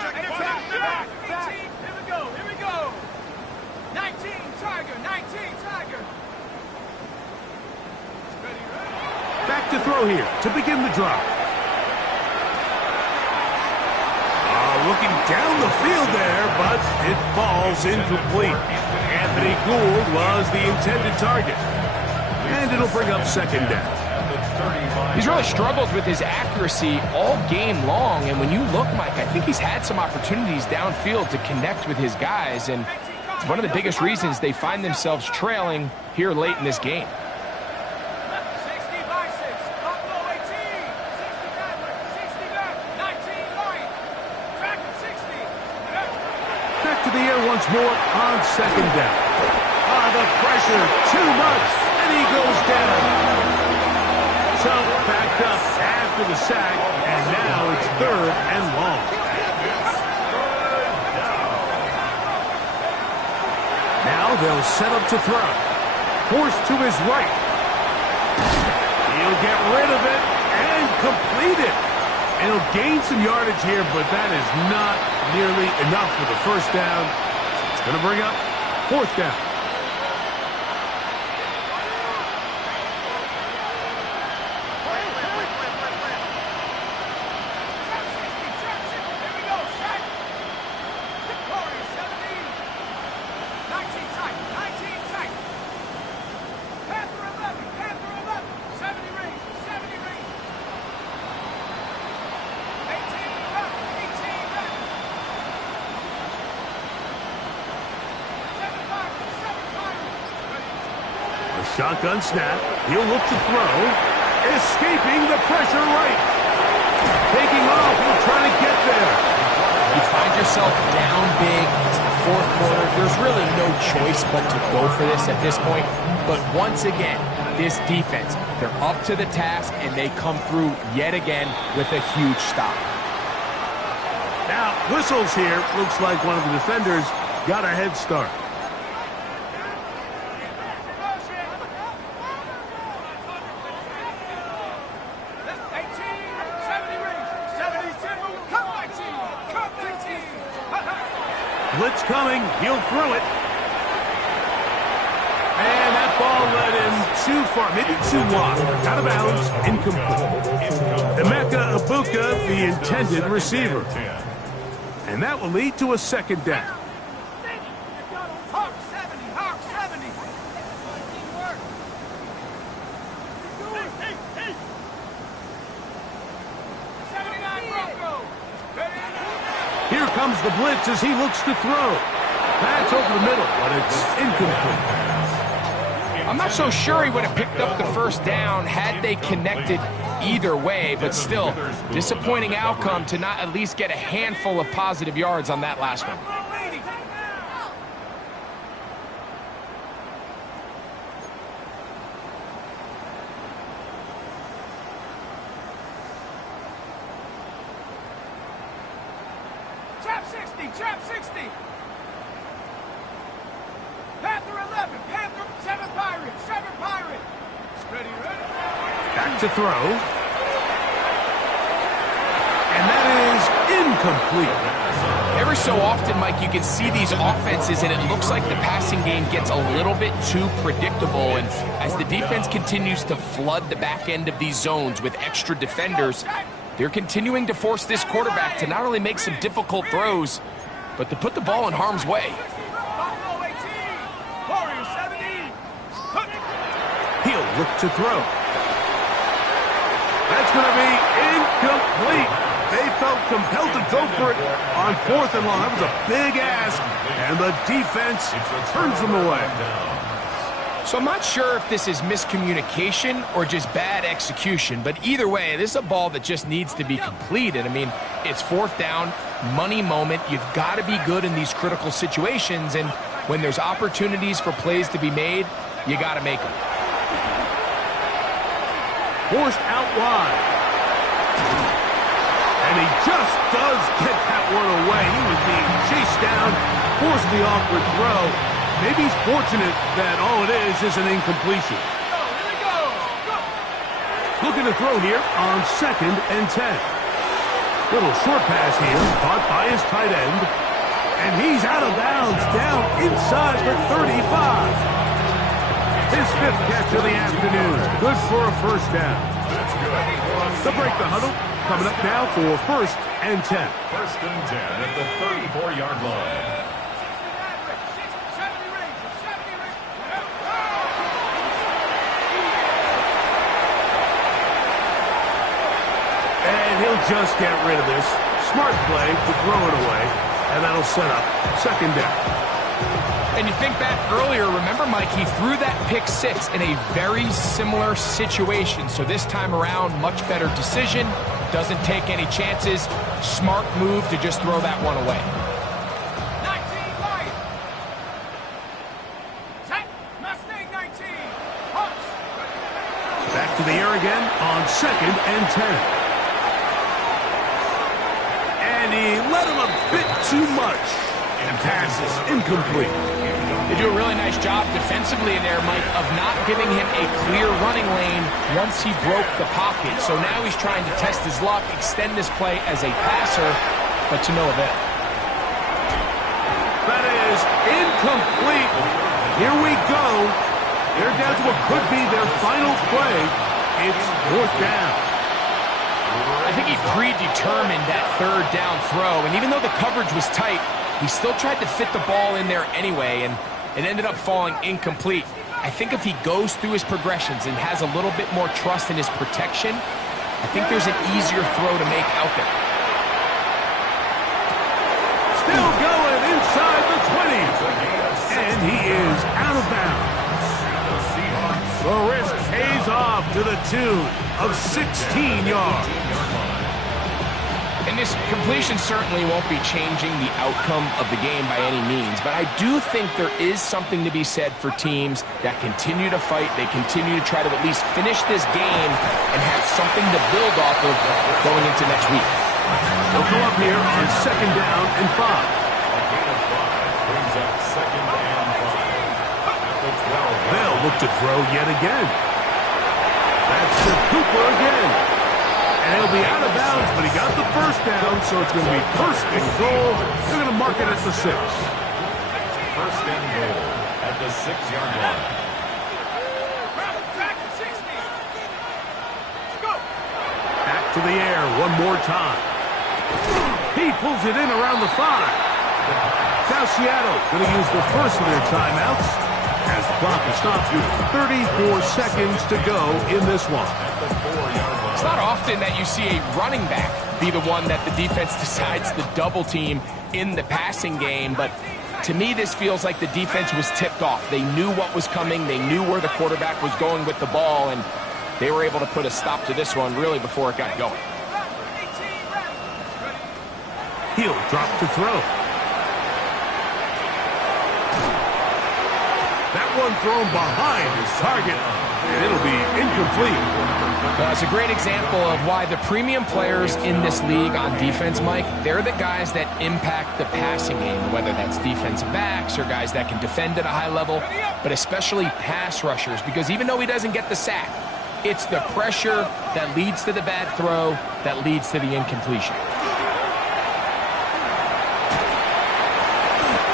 we go. Here we go. 19 Tiger. 19 Tiger. Back to throw here to begin the drive. Looking down the field there, but it falls incomplete. Anthony Gould was the intended target. And it'll bring up second down. He's really struggled with his accuracy all game long, and when you look, Mike, I think he's had some opportunities downfield to connect with his guys, and it's one of the biggest reasons they find themselves trailing here late in this game. 60 by 6. Buffalo 18. 60 Badler. 60 back. 19 line. Track at 60. Back to the air once more on second down. The pressure, too much, and he goes down. So backed up after the sack, and now it's third and long. Now they'll set up to throw. Forced to his right. He'll get rid of it and complete it. And he'll gain some yardage here, but that is not nearly enough for the first down. It's going to bring up fourth down. Shotgun snap. He'll look to throw. Escaping the pressure right. Taking off. He'll try to get there. You find yourself down big. It's the fourth quarter. There's really no choice but to go for this at this point. But once again, this defense, they're up to the task, and they come through yet again with a huge stop. Now, whistles here. Looks like one of the defenders got a head start. Blitz coming. He'll throw it. And that ball led him too far. Maybe too wide. Out of bounds. Incomplete. Emeka Ibuka, the intended receiver. And that will lead to a second down. Hawk 70. Hawk 70. Hey. 79 Bronco. Here comes the blitz as he looks to throw. That's over the middle, but it's incomplete. I'm not so sure he would have picked up the first down had they connected either way, but still, disappointing outcome to not at least get a handful of positive yards on that last one. Trap 60. Panther 11. Panther 7 Pirate. 7 Pirate. Ready. Back to throw. And that is incomplete. Every so often, Mike, you can see these offenses, and it looks like the passing game gets a little bit too predictable. And as the defense continues to flood the back end of these zones with extra defenders, they're continuing to force this quarterback to not only make some difficult throws, but to put the ball in harm's way. He'll look to throw. That's going to be incomplete. They felt compelled to go for it on fourth and long. That was a big ask, and the defense turns them away. So I'm not sure if this is miscommunication or just bad execution, but either way, this is a ball that just needs to be completed. I mean, it's fourth down, money moment. You've got to be good in these critical situations, and when there's opportunities for plays to be made, you got to make them. Forced out wide. And he just does get that one away. He was being chased down, forced the awkward throw. Maybe he's fortunate that all it is an incompletion. Go. Looking to throw here on 2nd and 10. Little short pass here, caught by his tight end. And he's out of bounds, down inside the 35. His 5th catch of the afternoon. Good for a first down. That's good. They'll break the huddle. Coming up now for 1st and 10. 1st and 10 at the 34-yard line. And he'll just get rid of this. Smart play to throw it away. And that'll set up 2nd down. And you think back earlier, remember, Mike, he threw that pick 6 in a very similar situation. So this time around, much better decision. Doesn't take any chances. Smart move to just throw that one away. 19 right. Set. Mustang 19. Hawks. Back to the air again on 2nd and 10. And he let him a bit too much. And passes incomplete. They do a really nice job defensively in there, Mike, of not giving him a clear running lane once he broke the pocket. So now he's trying to test his luck, extend this play as a passer, but to no avail. That is incomplete. Here we go. They're down to what could be their final play. It's 4th down. I think he predetermined that 3rd down throw, and even though the coverage was tight, he still tried to fit the ball in there anyway, and it ended up falling incomplete. I think if he goes through his progressions and has a little bit more trust in his protection, I think there's an easier throw to make out there. Still going inside the 20. And he is out of bounds. The risk pays off to the tune of 16 yards. And this completion certainly won't be changing the outcome of the game by any means, but I do think there is something to be said for teams that continue to fight. They continue to try to at least finish this game and have something to build off of going into next week. They'll go up here on 2nd down and 5. A gain of 5 brings up 2nd and 5 at the 12. They'll look to throw yet again. That's to Cooper again. And he'll be out of bounds, but he got the 1st down, so it's going to be 1st and goal. They're going to mark it at the 6. 1st and goal at the 6-yard line. Back to the air one more time. He pulls it in around the 5. Now Seattle going to use the first of their timeouts as the clock is stopped with 34 seconds to go in this one. It's not often that you see a running back be the one that the defense decides to double team in the passing game, but to me this feels like the defense was tipped off. They knew what was coming, they knew where the quarterback was going with the ball, and they were able to put a stop to this one really before it got going. He'll drop to throw. That one thrown behind his target, and it'll be incomplete. Well, it's a great example of why the premium players in this league on defense, Mike, they're the guys that impact the passing game, whether that's defensive backs or guys that can defend at a high level, but especially pass rushers, because even though he doesn't get the sack, it's the pressure that leads to the bad throw that leads to the incompletion.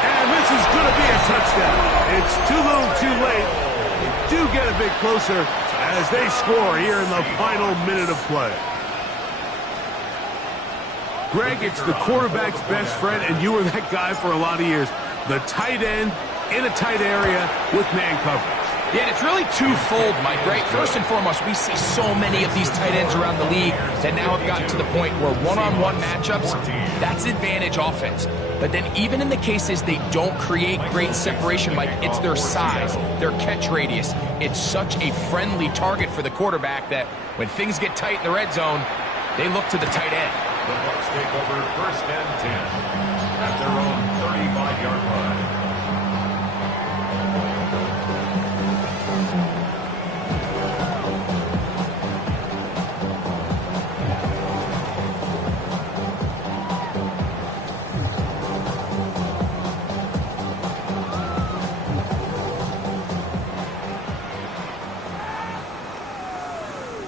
And this is going to be a touchdown. It's too little too late. They do get a bit closer as they score here in the final minute of play. Greg, it's the quarterback's best friend, and you were that guy for a lot of years. The tight end in a tight area with man coverage. Yeah, and it's really twofold, Mike, right? First and foremost, we see so many of these tight ends around the league that now have gotten to the point where one-on-one matchups, that's advantage offense. But then even in the cases they don't create great separation, Mike, it's their size, their catch radius. It's such a friendly target for the quarterback that when things get tight in the red zone, they look to the tight end. The Bucs take over 1st and 10 at their own 35-yard line.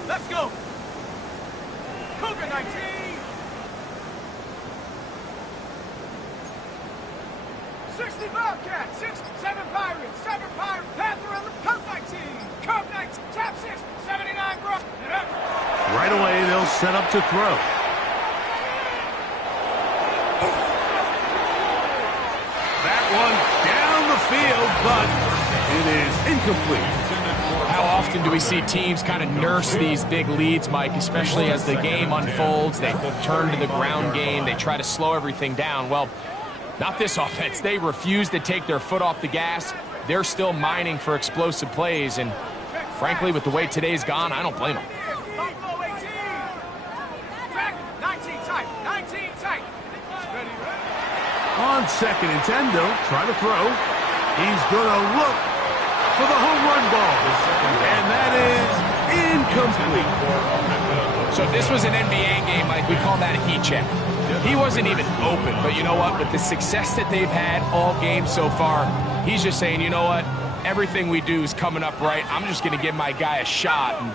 Let's go. Cougar 19. 60 Bobcats, 7 Pirates, 7 Pirates, Panther 11, Cub 19, Cub 19, Tap 6, 79 Brock. Right away, they'll set up to throw. That one down the field, but it is incomplete. How often do we see teams kind of nurse these big leads, Mike, especially as the game unfolds? They turn to the ground game. They try to slow everything down. Well, not this offense. They refuse to take their foot off the gas. They're still mining for explosive plays, and frankly, with the way today's gone, I don't blame them. 19 tight, 19 tight. On 2nd and 10, they'll try to throw. He's going to look for the home run ball. And that is incomplete. So if this was an NBA game, Mike, we call that a heat check. He wasn't even open, but you know what? With the success that they've had all game so far, he's just saying, you know what? Everything we do is coming up right. I'm just going to give my guy a shot. And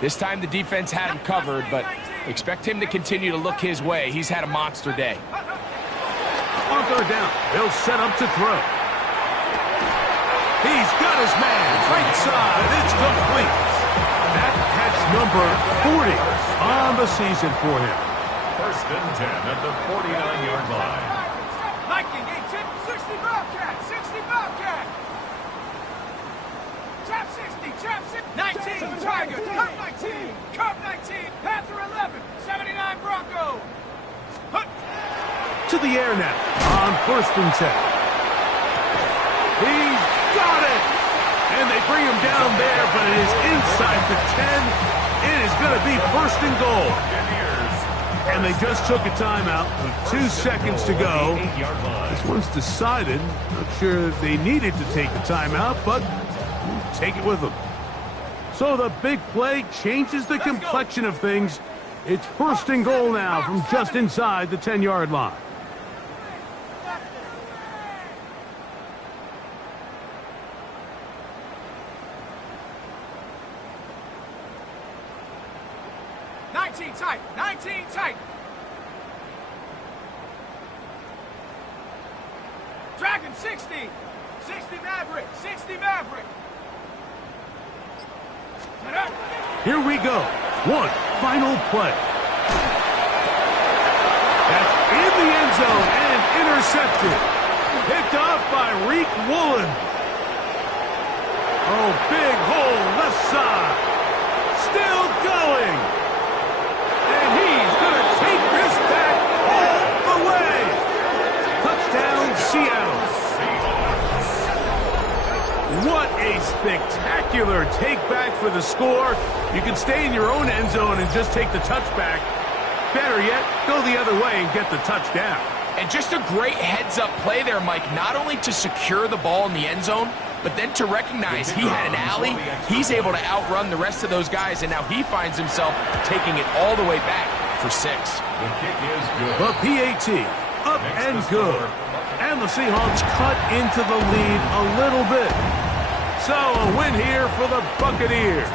this time the defense had him covered, but expect him to continue to look his way. He's had a monster day. On 3rd down, they'll set up to throw. He's got his man, right side, it's complete. That catch number 40 on the season for him. 1st and 10 at the 49-yard line. Viking 60 Bobcat, 60 Bobcat. Trap 60, trap 60. 19 Tigers, Cub 19, Cub 19, Panther 11, 79 Broncos. To the air now on 1st and 10. He's got it! And they bring him down there, but it is inside the 10. It is going to be 1st and goal. And they just took a timeout with 2 seconds to go. This one's decided. Not sure if they needed to take the timeout, but take it with them. So the big play changes the complexion of things. It's 1st and goal now from just inside the 10-yard line. Tight, 19 tight. Dragon 60, 60 Maverick, 60 Maverick. Here we go. One final play. That's in the end zone and intercepted. Picked off by Reek Woolen. Oh, big hole left side. Still going. And he's going to take this back all the way. Touchdown, Seattle. What a spectacular take back for the score. You can stay in your own end zone and just take the touchback. Better yet, go the other way and get the touchdown. And just a great heads-up play there, Mike, not only to secure the ball in the end zone, but then to recognize he had an alley. He's able to outrun the rest of those guys, and now he finds himself taking it all the way back for 6. The kick is good. The PAT, up and good. And the Seahawks cut into the lead a little bit. So a win here for the Buccaneers.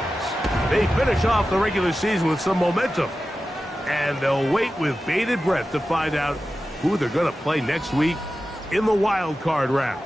They finish off the regular season with some momentum. And they'll wait with bated breath to find out who they're going to play next week in the wild card round.